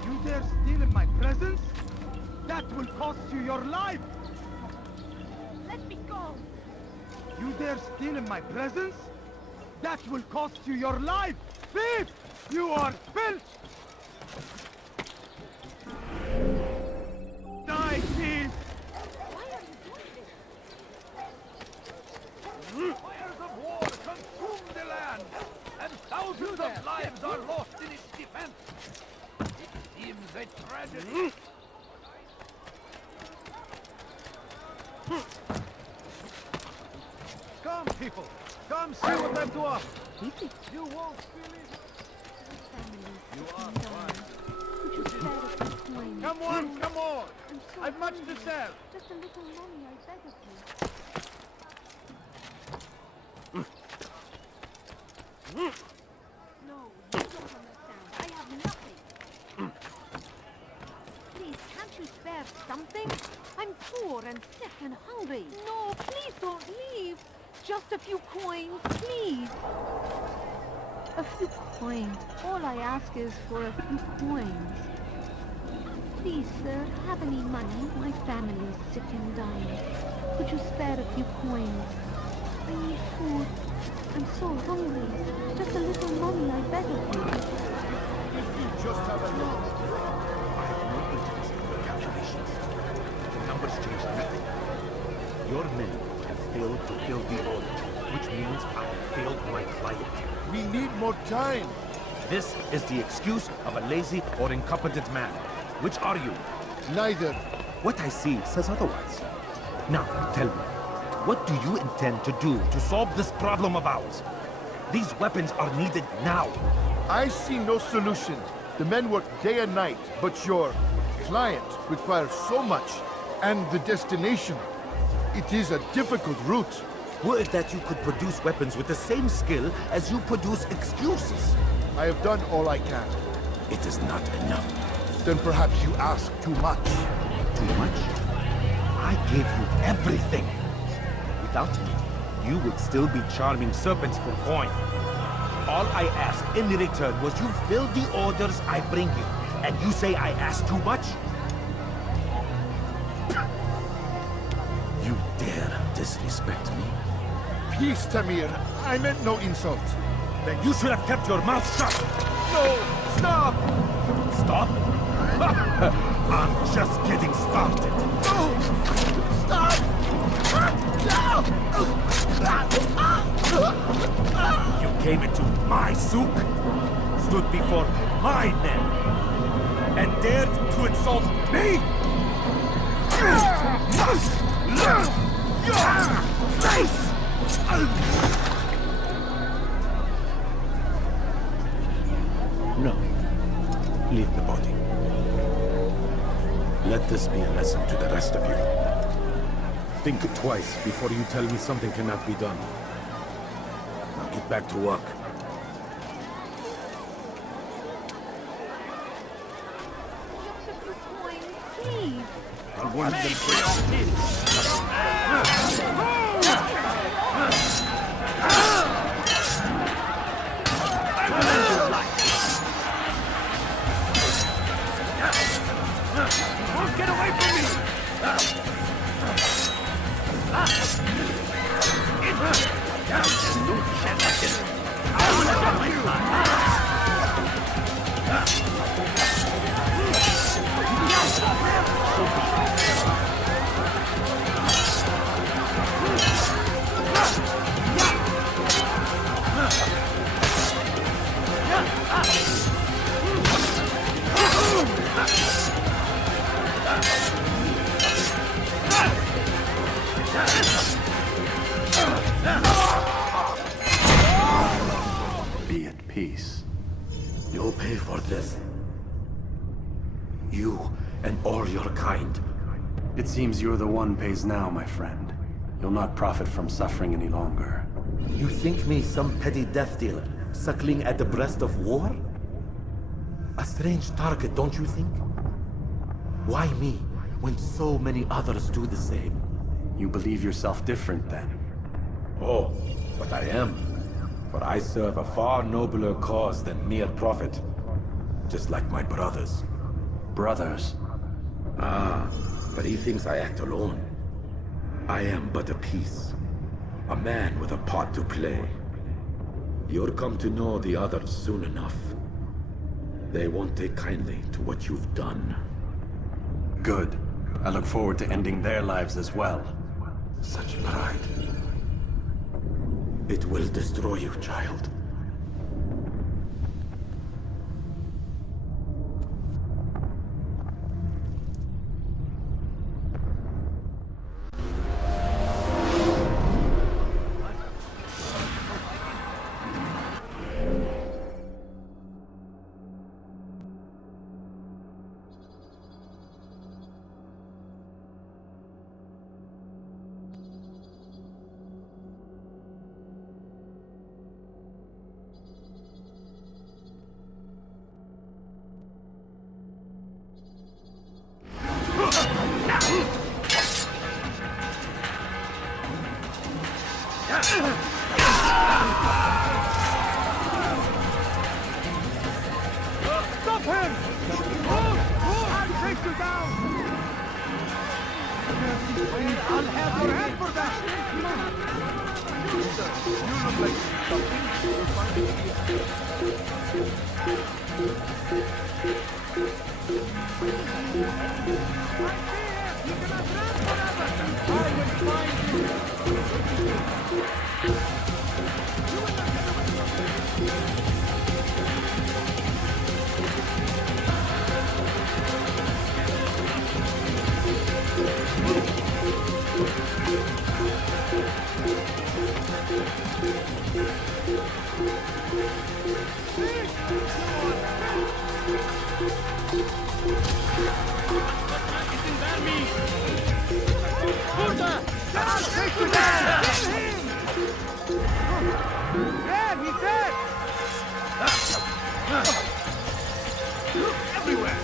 You dare steal in my presence? That will cost you your life! Let me go! You dare steal in my presence? That will cost you your life! Thief! You are filth! Die, thief! Fires of war consume the land, and thousands of lives are lost in its defense. It seems a tragedy. people. Come see what I've to offer. You won't believe it. You are fine. Come on, come on. I've much to sell. Just a little money, I beg of you. No, you don't understand. I have nothing. Please, can't you spare something? I'm poor and sick and hungry. No, please don't leave. Just a few coins, please. A few coins. All I ask is for a few coins. Please, sir, have any money? My family's sick and dying. Could you spare a few coins? I need food. I'm so hungry. Just a little money, I beg of you. Just have a look. I have no interest in your calculations. The numbers change nothing. Your men have failed to fill the order, which means I have failed my client. We need more time. This is the excuse of a lazy or incompetent man. Which are you? Neither. What I see says otherwise. Now, tell me, what do you intend to do to solve this problem of ours? These weapons are needed now. I see no solution. The men work day and night, but your client requires so much, and the destination. It is a difficult route. Were it that you could produce weapons with the same skill as you produce excuses? I have done all I can. It is not enough. Then perhaps you ask too much. Too much? I gave you everything. Without me, you would still be charming serpents for coin. All I ask in return was you fill the orders I bring you, and you say I ask too much? You dare disrespect me? Peace, Tamir. I meant no insult. Then you should have kept your mouth shut! No! Stop! Stop? I'm just getting started. No! Stop! You came into my souk, stood before my men, and dared to insult me? Face! No. Leave the body. Let this be a lesson to the rest of you. Think twice before you tell me something cannot be done. Now get back to work. Just a few coins, please. I want them for your kids. Get away from me! Be at peace. You'll pay for this. You and all your kind. It seems you're the one pays now, my friend. You'll not profit from suffering any longer. You think me some petty death dealer, suckling at the breast of war? A strange target, don't you think? Why me, when so many others do the same? You believe yourself different, then? Oh, but I am. For I serve a far nobler cause than mere profit. Just like my brothers. Brothers? Ah, but he thinks I act alone. I am but a piece. A man with a part to play. You'll come to know the others soon enough. They won't take kindly to what you've done. Good. I look forward to ending their lives as well. Such pride. It will destroy you, child. something, you'll find it here. Yeah, he's dead! Look everywhere!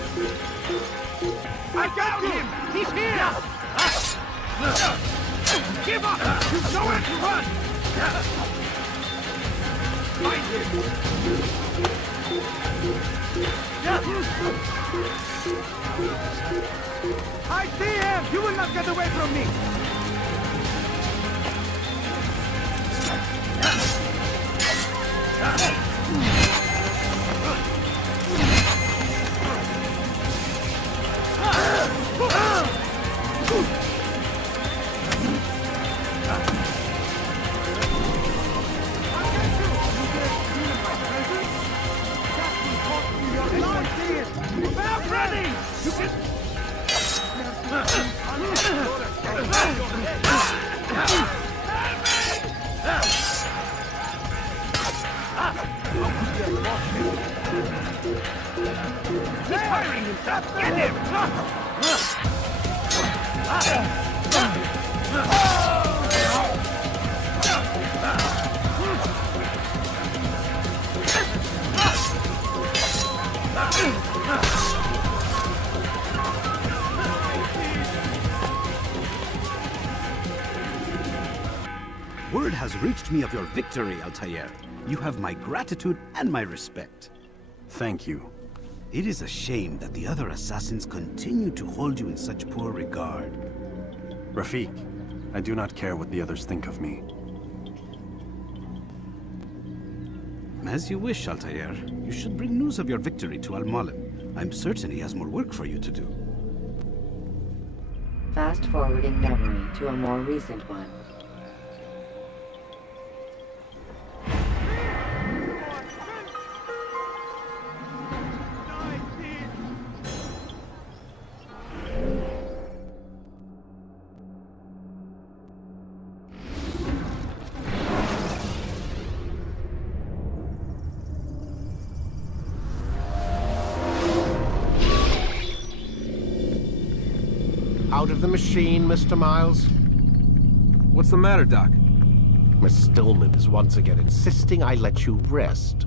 I got him! He's here! Give up! You've nowhere to run! Find him! I see him! You will not get away from me! Without running! You can... He's firing himself! Get him! Word has reached me of your victory, Altair. You have my gratitude and my respect. Thank you. It is a shame that the other assassins continue to hold you in such poor regard. Rafik, I do not care what the others think of me. As you wish, Altair. You should bring news of your victory to Al-Mualim. I'm certain he has more work for you to do. Fast forwarding memory to a more recent one. Out of the machine, Mr. Miles? What's the matter, Doc? Miss Stillman is once again insisting I let you rest.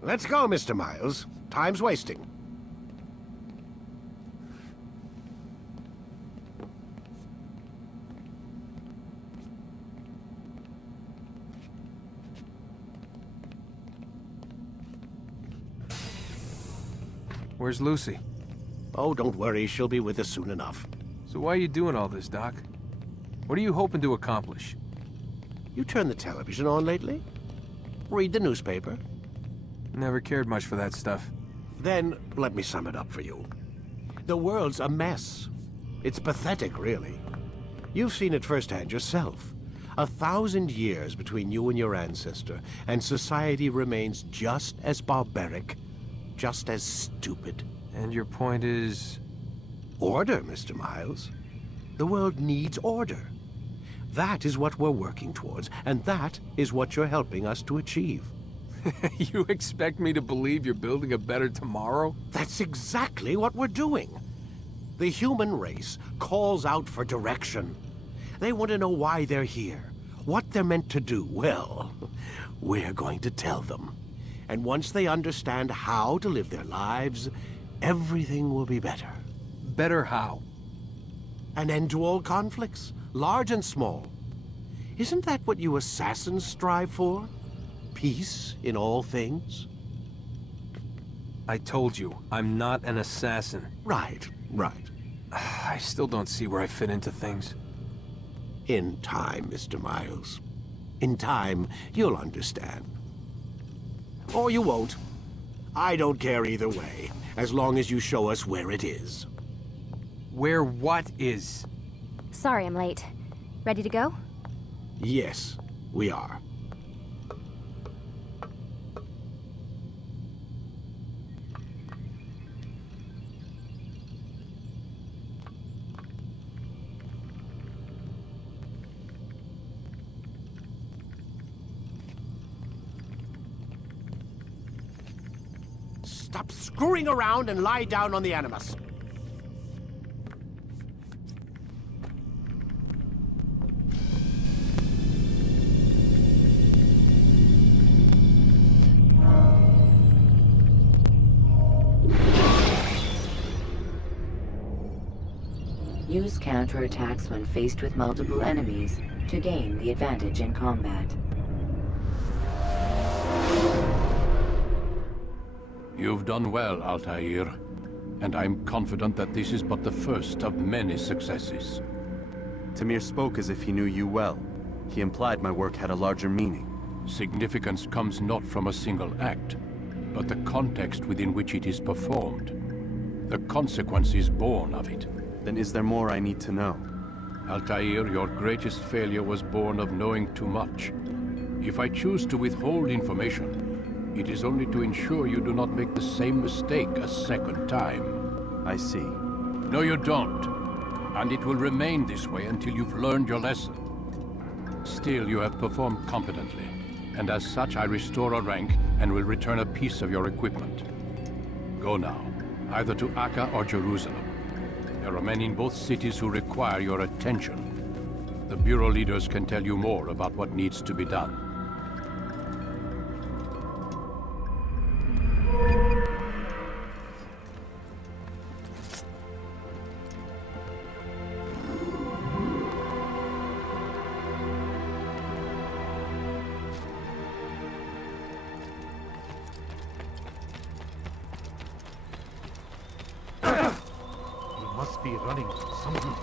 Let's go, Mr. Miles. Time's wasting. Where's Lucy? Oh, don't worry. She'll be with us soon enough. So why are you doing all this, Doc? What are you hoping to accomplish? You turned the television on lately? Read the newspaper? Never cared much for that stuff. Then, let me sum it up for you. The world's a mess. It's pathetic, really. You've seen it firsthand yourself. 1,000 years between you and your ancestor, and society remains just as barbaric, just as stupid. And your point is? Order, Mr. Miles. The world needs order. That is what we're working towards, and that is what you're helping us to achieve. You expect me to believe you're building a better tomorrow? That's exactly what we're doing. The human race calls out for direction. They want to know why they're here, what they're meant to do, well, we're going to tell them. And once they understand how to live their lives, everything will be better. Better how? An end to all conflicts, large and small. Isn't that what you assassins strive for? Peace in all things? I told you, I'm not an assassin. Right. I still don't see where I fit into things. In time, Mr. Miles. In time, you'll understand. Or you won't. I don't care either way, as long as you show us where it is. Where what is? Sorry I'm late. Ready to go? Yes, we are. Stop screwing around and lie down on the Animus. Use counterattacks when faced with multiple enemies to gain the advantage in combat. You've done well, Altair, and I'm confident that this is but the first of many successes. Tamir spoke as if he knew you well. He implied my work had a larger meaning. Significance comes not from a single act, but the context within which it is performed. The consequences born of it. Then is there more I need to know? Altair, your greatest failure was born of knowing too much. If I choose to withhold information, it is only to ensure you do not make the same mistake a second time. I see. No, you don't. And it will remain this way until you've learned your lesson. Still, you have performed competently, and as such I restore a rank and will return a piece of your equipment. Go now, either to Acre or Jerusalem. There are men in both cities who require your attention. The Bureau leaders can tell you more about what needs to be done. Must be running something.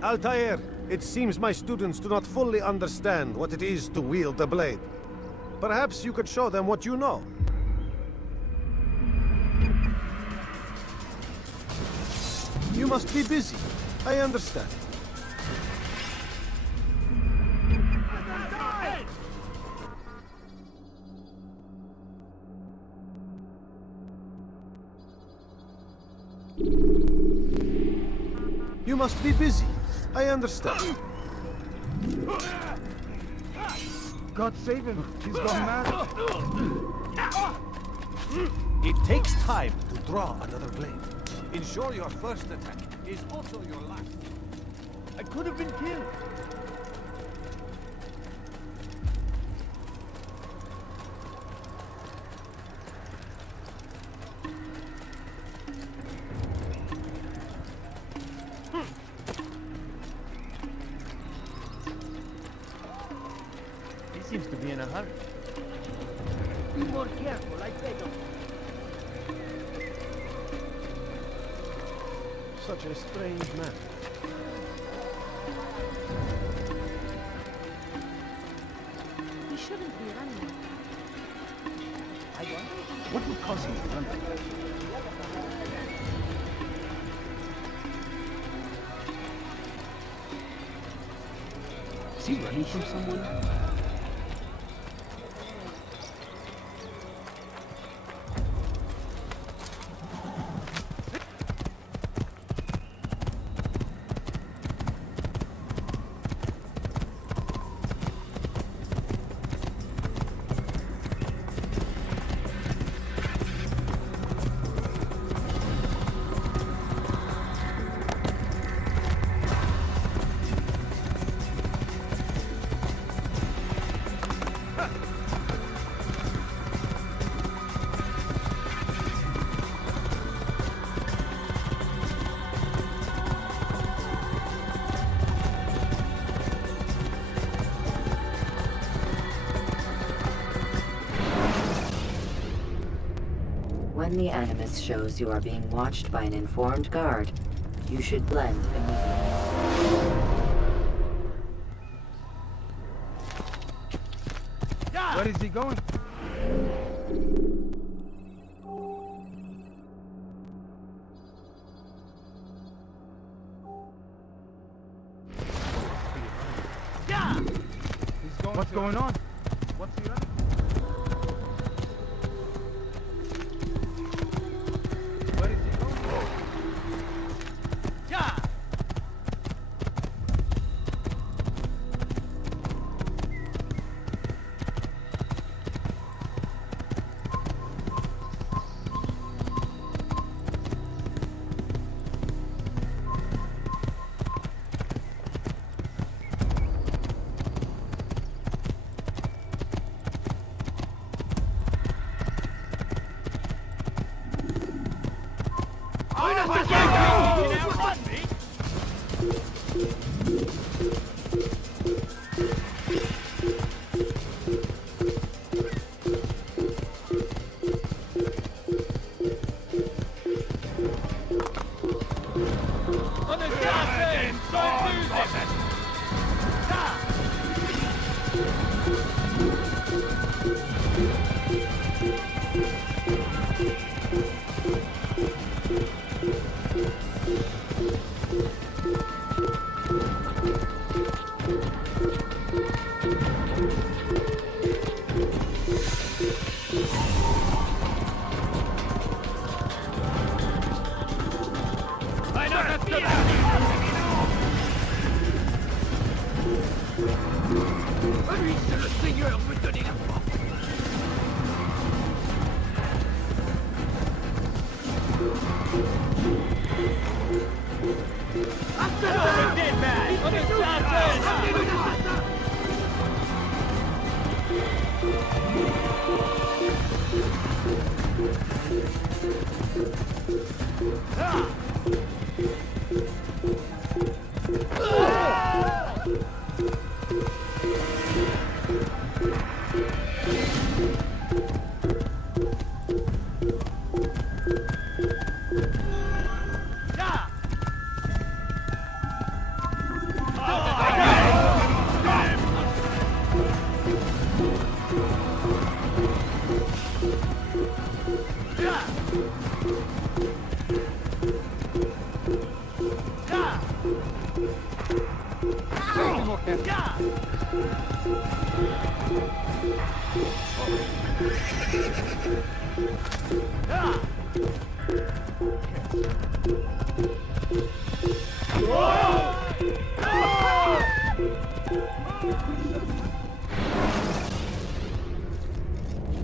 Altair, it seems my students do not fully understand what it is to wield the blade. Perhaps you could show them what you know. You must be busy. I understand. You must be busy. I understand. God save him. He's gone mad. It takes time to draw another blade. Ensure your first attack is also your last. I could have been killed. He seems to be in a hurry. Be more careful, I beg of you. Such a strange man. He shouldn't be running. I wonder. What would cause him to run? he running from someone? When the Animus shows you are being watched by an informed guard, you should blend immediately. Where is he going? What's going on? What's he running? Where is he going? Yeah!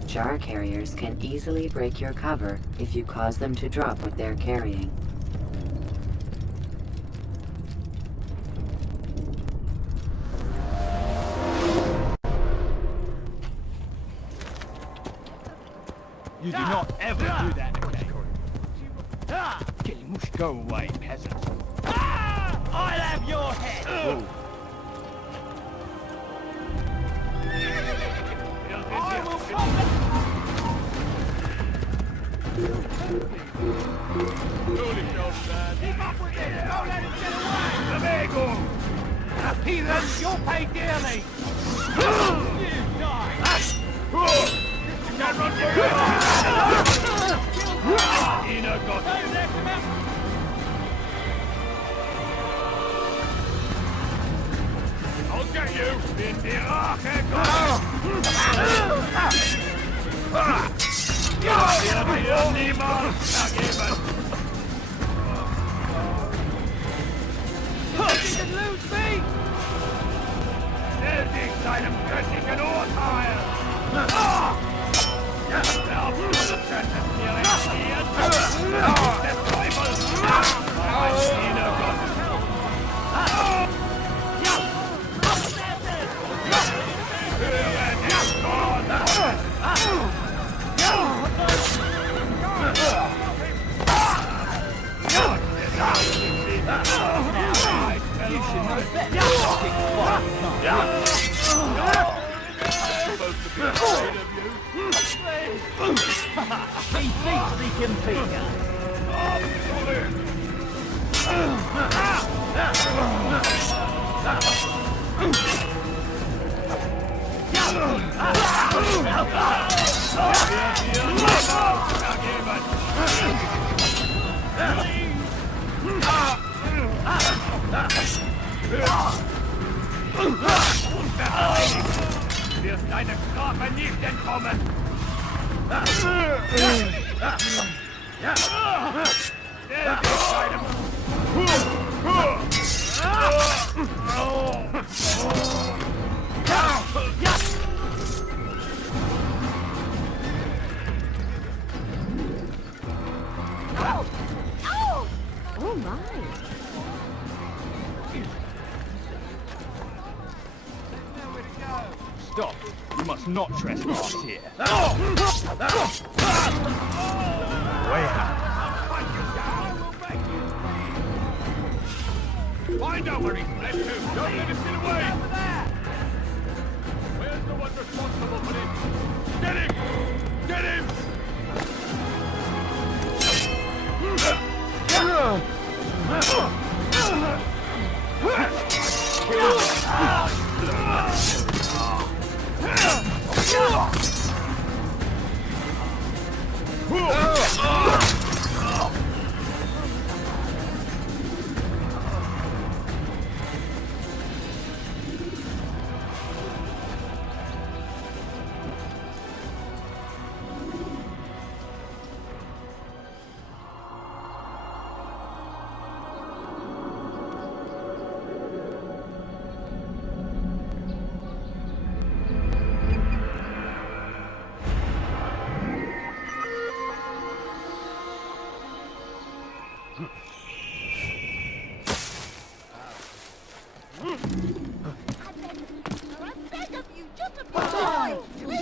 Jar carriers can easily break your cover if you cause them to drop what they're carrying. You do not ever do that again. Kill go away, peasant. I'll have your head! I will come! Keep up with it! Don't let it get away! Amigo! Heathens, you'll pay dearly! You die! You can't run forever! I'll get you! In die Rache wird dir niemand vergeben! You can lose me! Stell dich deinem göttlichen Urteil! Der Produzent ist mir regiert! Des Teufels! Ein Diener Gottes! Höre den Gott! You should know better. Fucking fuck. He beats the computer. Du wirst deiner Strafe nicht entkommen! Stell dich deinem... Oh my! Stop. You must not trespass here. Way out. Find out where he's fled to. Don't let him get away. Where's the one responsible for this? Get him! Get him!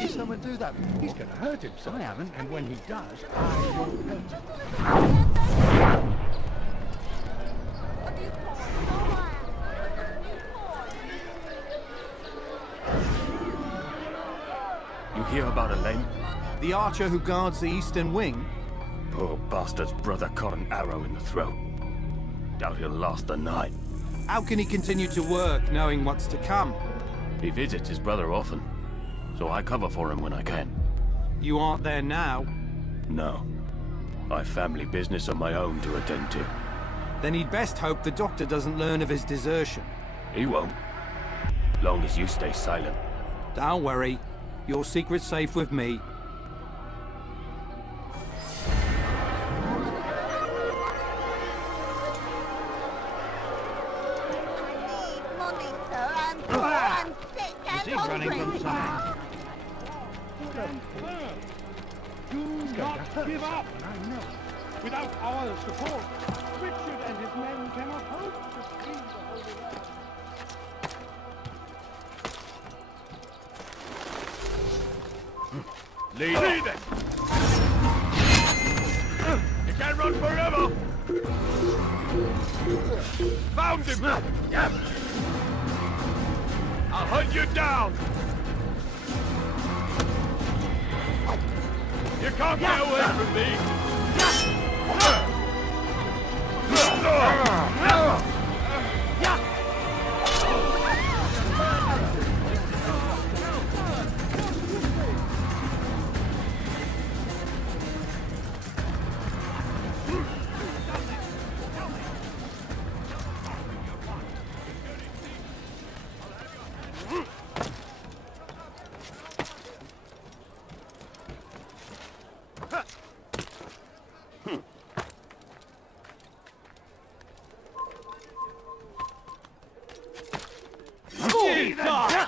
Someone do that. He's going to hurt himself. I haven't, and when he does, I will hurt You hear about Elaine? The archer who guards the eastern wing? Poor bastard's brother caught an arrow in the throat. Doubt he'll last the night. How can he continue to work, knowing what's to come? He visits his brother often, so I cover for him when I can. You aren't there now? No. I've family business of my own to attend to. Then he'd best hope the doctor doesn't learn of his desertion. He won't. Long as you stay silent. Don't worry. Your secret's safe with me. Is he running from something? Do not give up! I know. Without our support, Richard and his men cannot hope to free the Holy Land. Lead it! You can't run forever! Found him! I'll hunt you down! You can't get away from me!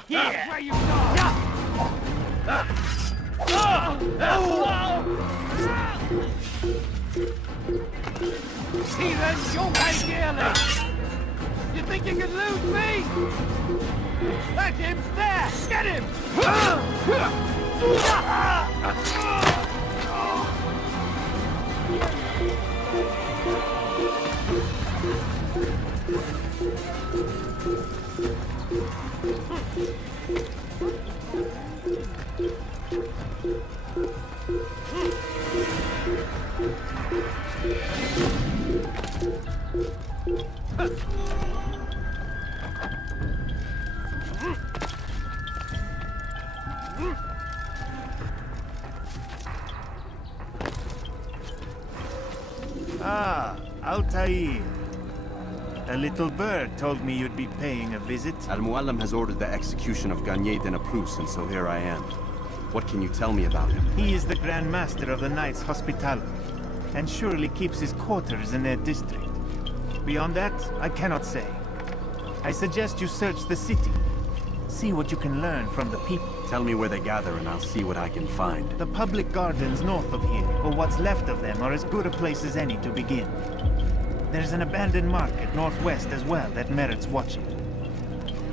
Here! That's where you Heathens, you'll pay dearly! You think you can lose me? That's him! There! Get him! Ah, Altair. A little bird told me you'd be paying a visit. Al-Mualim has ordered the execution of Garnier de Naplouse, and so here I am. What can you tell me about him? He is the Grand Master of the Knights Hospitaller, and surely keeps his quarters in their district. Beyond that, I cannot say. I suggest you search the city. See what you can learn from the people. Tell me where they gather and I'll see what I can find. The public gardens north of here, or what's left of them, are as good a place as any to begin. There's an abandoned market northwest as well that merits watching.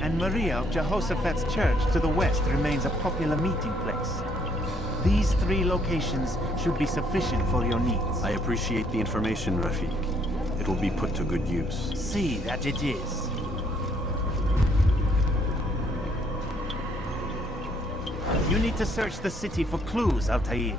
And Maria of Jehoshaphat's church to the west remains a popular meeting place. These 3 locations should be sufficient for your needs. I appreciate the information, Rafik. It will be put to good use. See that it is. You need to search the city for clues, Altair.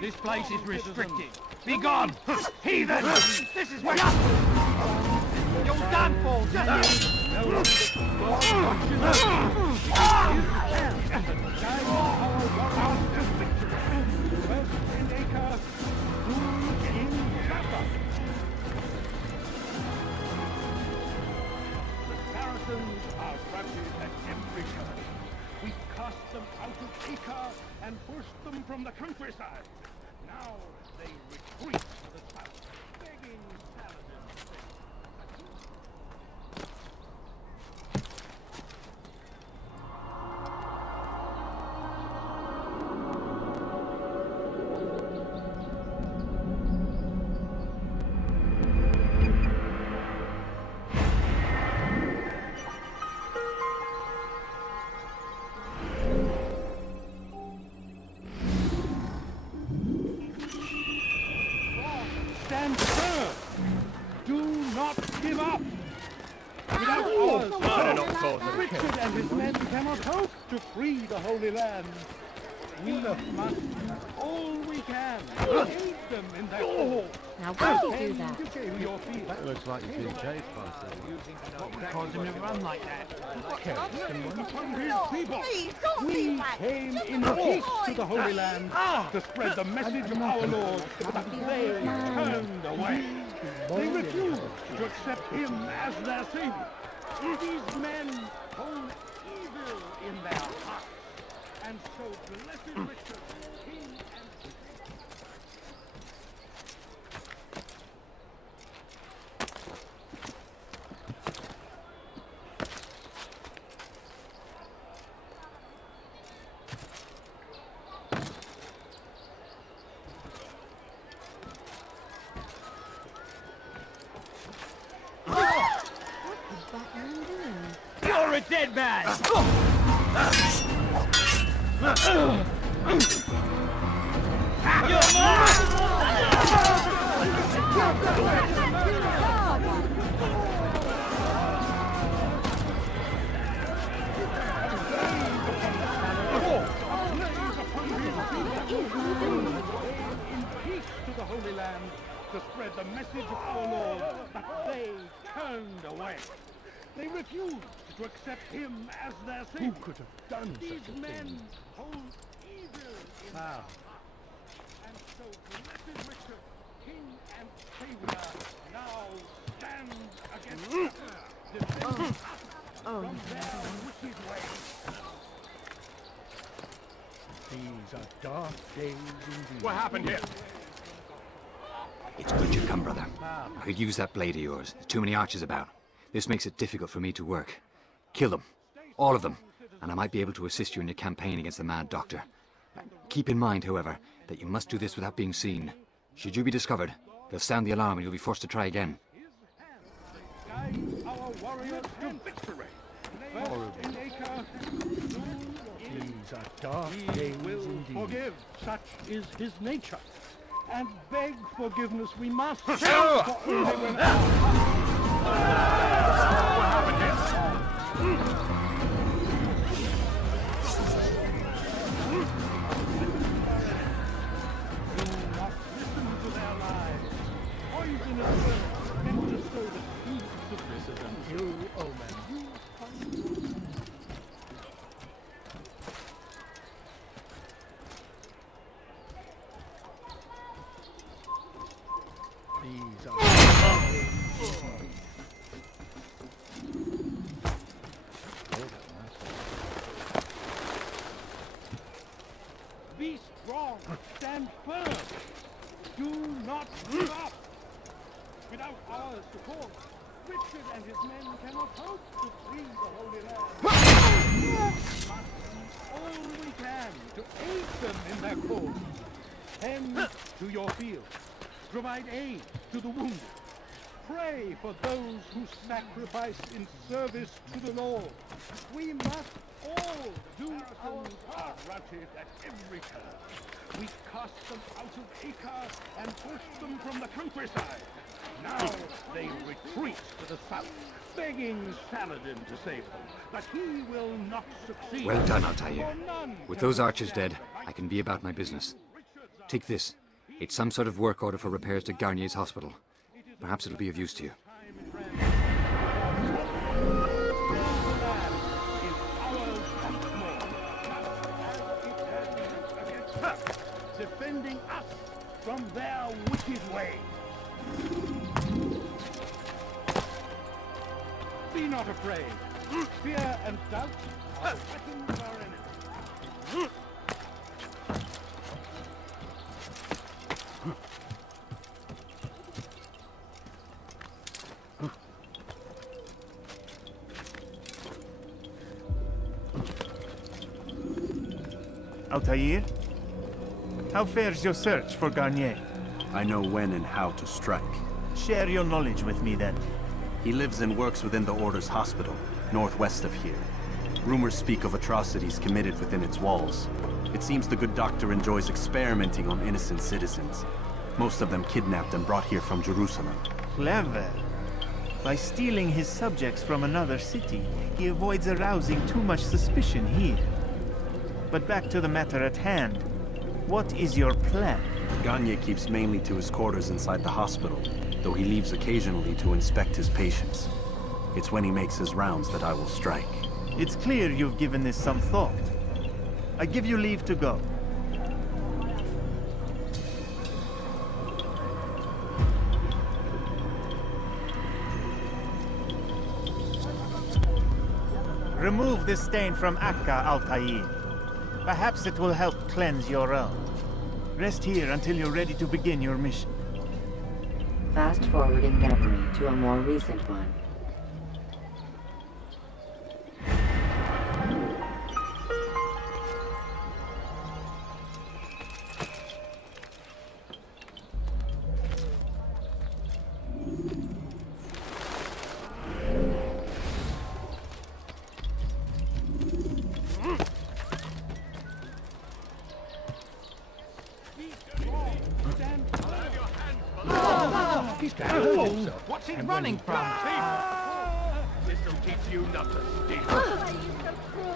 This place is restricted. Be gone! Heathen! This is where... You're done for! We cast them out of Acre and pushed them from the countryside. Now they retreat to the south, begging Saladin's sake. Stand firm! Do not give up! Without ours, Richard and his men cannot hope to free the Holy Land. We must do all we can to aid them in their cause. Now why do you do that? You gave your field. That looks like he's being chased by someone. What would cause him to run like that? Upon his people, we came in peace to the Holy Land to spread the message of our Lord, but they turned away. They refused to accept him as their savior. These men hold evil in their hearts, and so blessed Richard, king and You're a dead man! to the Holy Land to spread the message of our Lord, but they turned away. They refused to accept him as their savior. Who could have done These such a men thing? hold evil in their hearts, and so blessed Richard, king and savior now stands against us, defending us from their wicked ways. These are dark days indeed. What happened here? It's good you come, brother. I could use that blade of yours. There's too many archers about. This makes it difficult for me to work. Kill them. All of them. And I might be able to assist you in your campaign against the Mad Doctor. Keep in mind, however, that you must do this without being seen. Should you be discovered, they'll sound the alarm and you'll be forced to try again. Guide our warriors to victory. First in Acre, soon in These are dark days indeed. forgive, such is his nature. And beg forgiveness we must. For only when What happened here? do not listen to their lies. Poisonous words meant to sow the seeds of this is an ill omen. These are Be strong, stand firm. Do not give up. Without our support, Richard and his men cannot hope to free the Holy Land. We must do all we can to aid them in their cause. Tend to your field. Provide aid to the wounded. Pray for those who sacrifice in service to the Lord. We must all do our part. Routed at every turn. We cast them out of Acre and pushed them from the countryside. Now they retreat to the south, begging Saladin to save them. But he will not succeed. Well done, Altair. With those archers dead, I can be about my business. Take this. It's some sort of work order for repairs to Garnier's hospital. Perhaps it'll be of use to you. Defending us from their wicked ways. Be not afraid. Fear and doubt are the weapons of our enemies. Altair? How fares your search for Garnier? I know when and how to strike. Share your knowledge with me then. He lives and works within the Order's hospital, northwest of here. Rumors speak of atrocities committed within its walls. It seems the good doctor enjoys experimenting on innocent citizens. Most of them kidnapped and brought here from Jerusalem. Clever. By stealing his subjects from another city, he avoids arousing too much suspicion here. But back to the matter at hand. What is your plan? Garnier keeps mainly to his quarters inside the hospital, though he leaves occasionally to inspect his patients. It's when he makes his rounds that I will strike. It's clear you've given this some thought. I give you leave to go. Remove this stain from Akka, Altair. Perhaps it will help cleanse your own. Rest here until you're ready to begin your mission. Fast forwarding memory to a more recent one. What's he running from? This'll teach you not to steal. Why are you so cruel?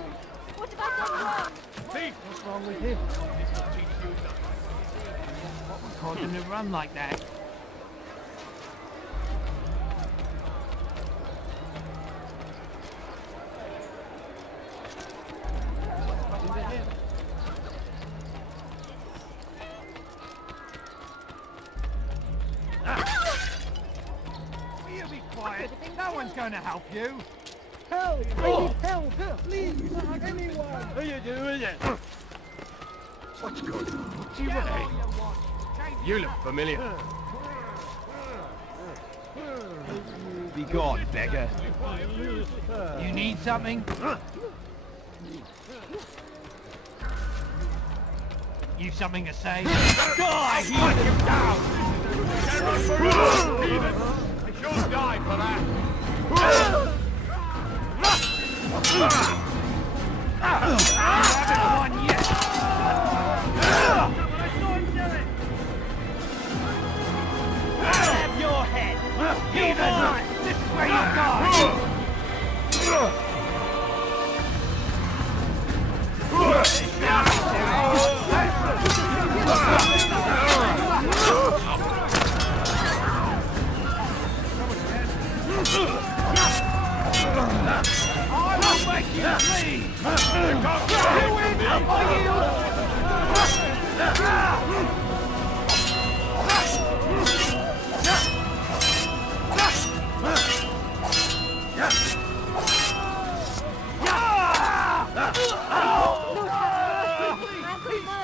What have I done wrong? Thief! What's wrong with him? This'll teach you not to steal. What would cause him to run like that? No one's going to help you. Help! I need help! Please! Anyone! What are you doing? What's going on? What's your way? You look familiar. Be gone, beggar. You need something? You've something to say? Die! Put him down! You'll die for that! haven't won yet! Have your head! This is where you die! I will make you bleed! Do it! I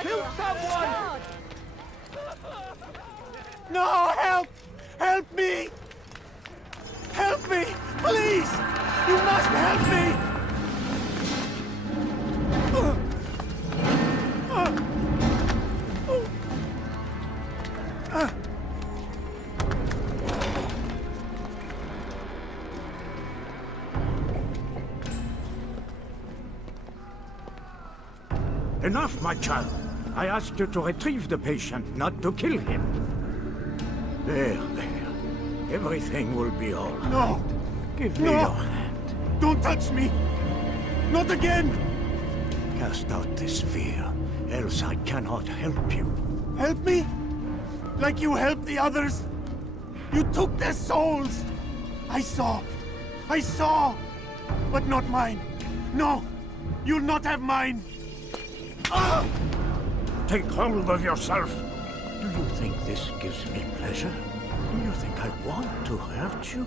Kill someone! No, help! Help me! Help me! Please! You must help me! Enough, my child. I asked you to retrieve the patient, not to kill him. There. Everything will be all right. No! Give me your hand. Don't touch me! Not again! Cast out this fear, else I cannot help you. Help me? Like you helped the others? You took their souls! I saw! But not mine! No! You'll not have mine! Take hold of yourself. Do you think this gives me pleasure? Do you think I want to hurt you?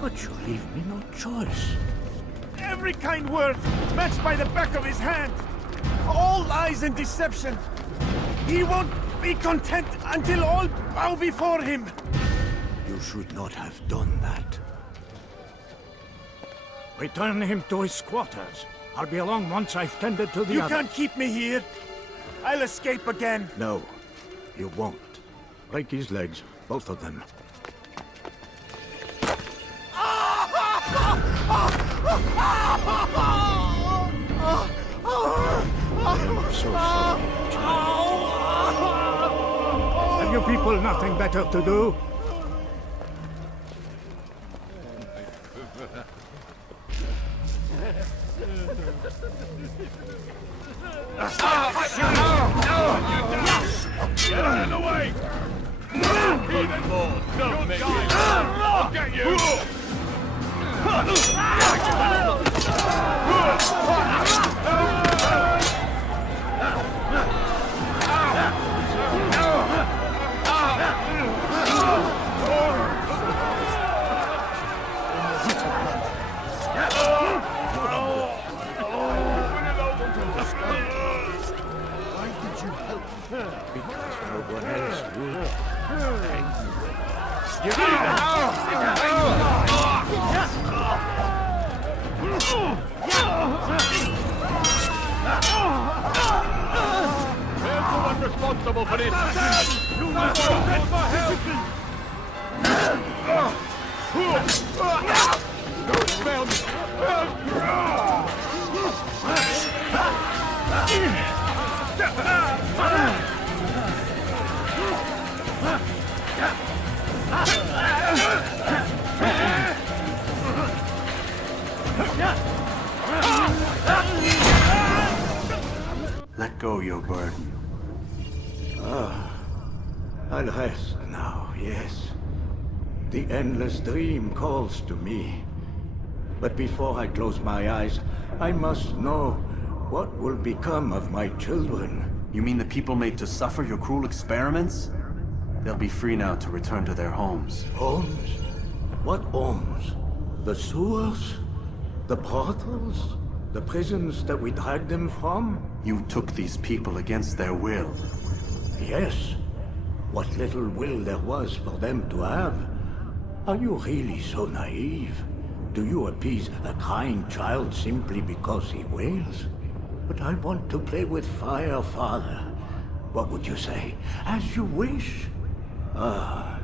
But you leave me no choice. Every kind word matched by the back of his hand! All lies and deception! He won't be content until all bow before him! You should not have done that. Return him to his quarters. I'll be along once I've tended to the You other. can't keep me here! I'll escape again! No, you won't. Break his legs, both of them. I am so sorry, child. Have you people nothing better to do? Get out of the way! Even more! Don't make it! I'll get you! Because no one else would. Where's the one responsible for this? You will Don't spell me! Let go your burden. I'll rest now, yes. The endless dream calls to me. But before I close my eyes, I must know what will become of my children. You mean the people made to suffer your cruel experiments? They'll be free now to return to their homes. Homes? What homes? The sewers? The portals? The prisons that we dragged them from? You took these people against their will. Yes. What little will there was for them to have. Are you really so naive? Do you appease a crying child simply because he wails? But I want to play with fire, Father. What would you say? As you wish. Ah.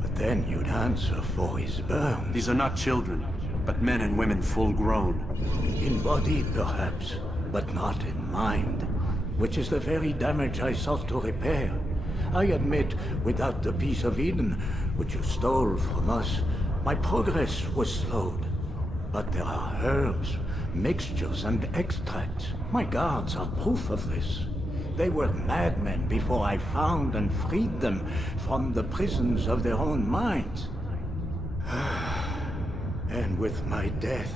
But then you'd answer for his burns. These are not children, but men and women full grown. In body, perhaps, but not in mind. Which is the very damage I sought to repair. I admit, without the piece of Eden, which you stole from us, my progress was slowed. But there are herbs, mixtures, and extracts. My guards are proof of this. They were madmen before I found and freed them from the prisons of their own minds. And with my death,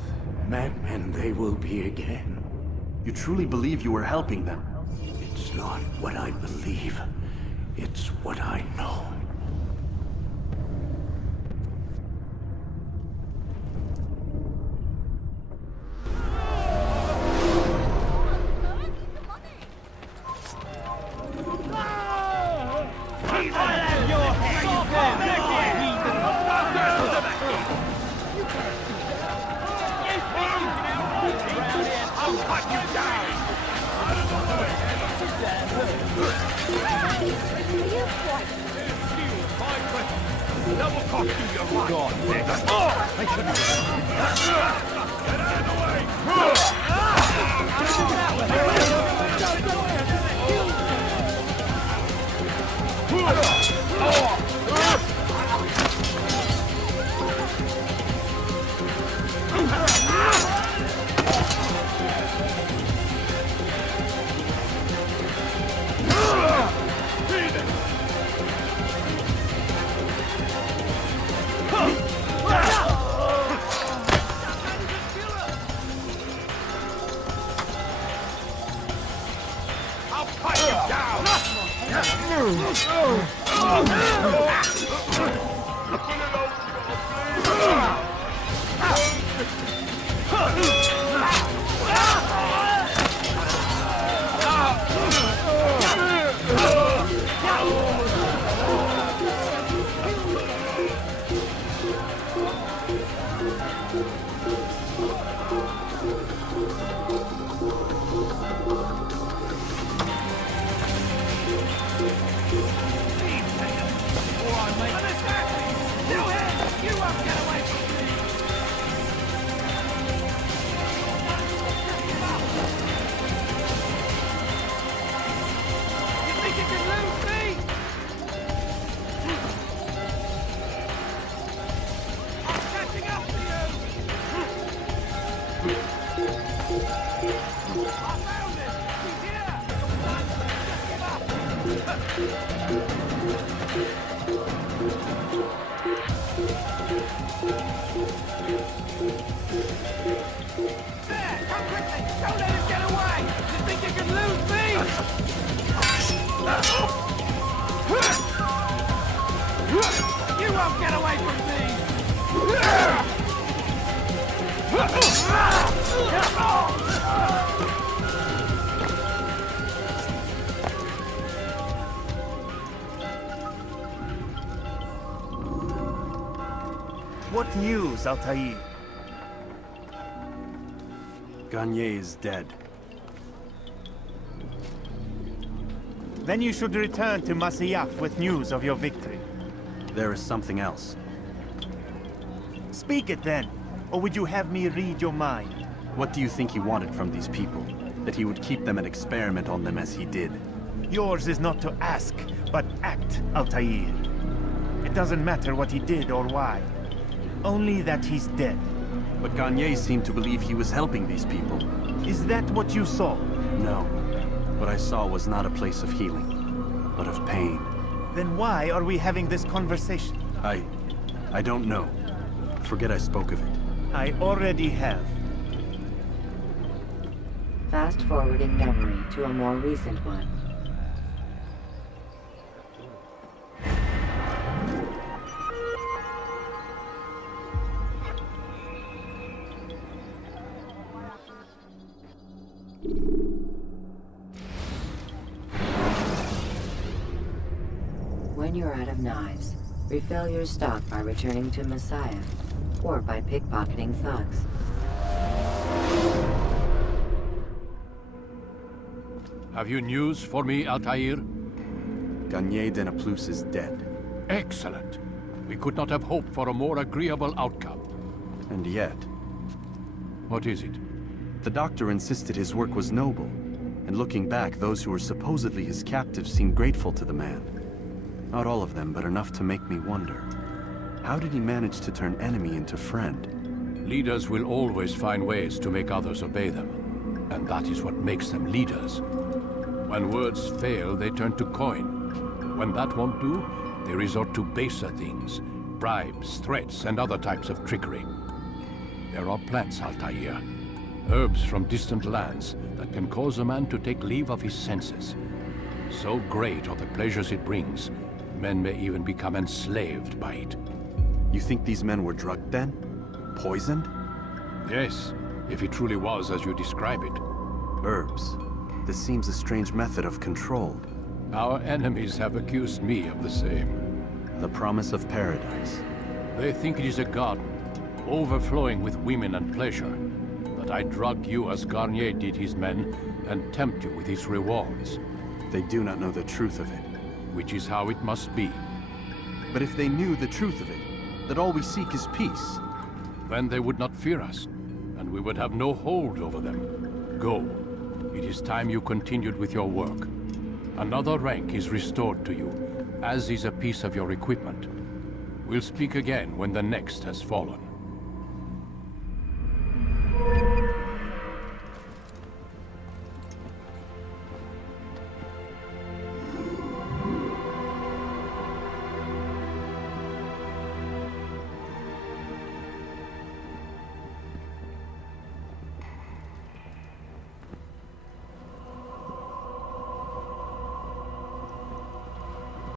madmen they will be again. You truly believe you were helping them? It's not what I believe. It's what I know. What news, Altair? Garnier is dead. Then you should return to Masyaf with news of your victory. There is something else. Speak it then, or would you have me read your mind? What do you think he wanted from these people? That he would keep them and experiment on them as he did? Yours is not to ask, but act, Altair. It doesn't matter what he did or why. Only that he's dead. But Garnier seemed to believe he was helping these people. Is that what you saw? No. What I saw was not a place of healing, but of pain. Then why are we having this conversation? I don't know. Forget I spoke of it. I already have. Fast forwarding memory to a more recent one. When you're out of knives, refill your stock by returning to Messiah, or by pickpocketing thugs. Have you news for me, Altair? Garnier de Naplouse is dead. Excellent. We could not have hoped for a more agreeable outcome. And yet... What is it? The doctor insisted his work was noble. And looking back, those who were supposedly his captives seemed grateful to the man. Not all of them, but enough to make me wonder. How did he manage to turn enemy into friend? Leaders will always find ways to make others obey them. And that is what makes them leaders. When words fail, they turn to coin. When that won't do, they resort to baser things. Bribes, threats, and other types of trickery. There are plants, Altair. Herbs from distant lands that can cause a man to take leave of his senses. So great are the pleasures it brings, men may even become enslaved by it. You think these men were drugged then? Poisoned? Yes, if it truly was as you describe it. Herbs. This seems a strange method of control. Our enemies have accused me of the same. The promise of paradise. They think it is a garden, overflowing with women and pleasure. That I drug you as Garnier did his men, and tempt you with his rewards. They do not know the truth of it. Which is how it must be. But if they knew the truth of it, that all we seek is peace, then they would not fear us, and we would have no hold over them. Go. It is time you continued with your work. Another rank is restored to you, as is a piece of your equipment. We'll speak again when the next has fallen.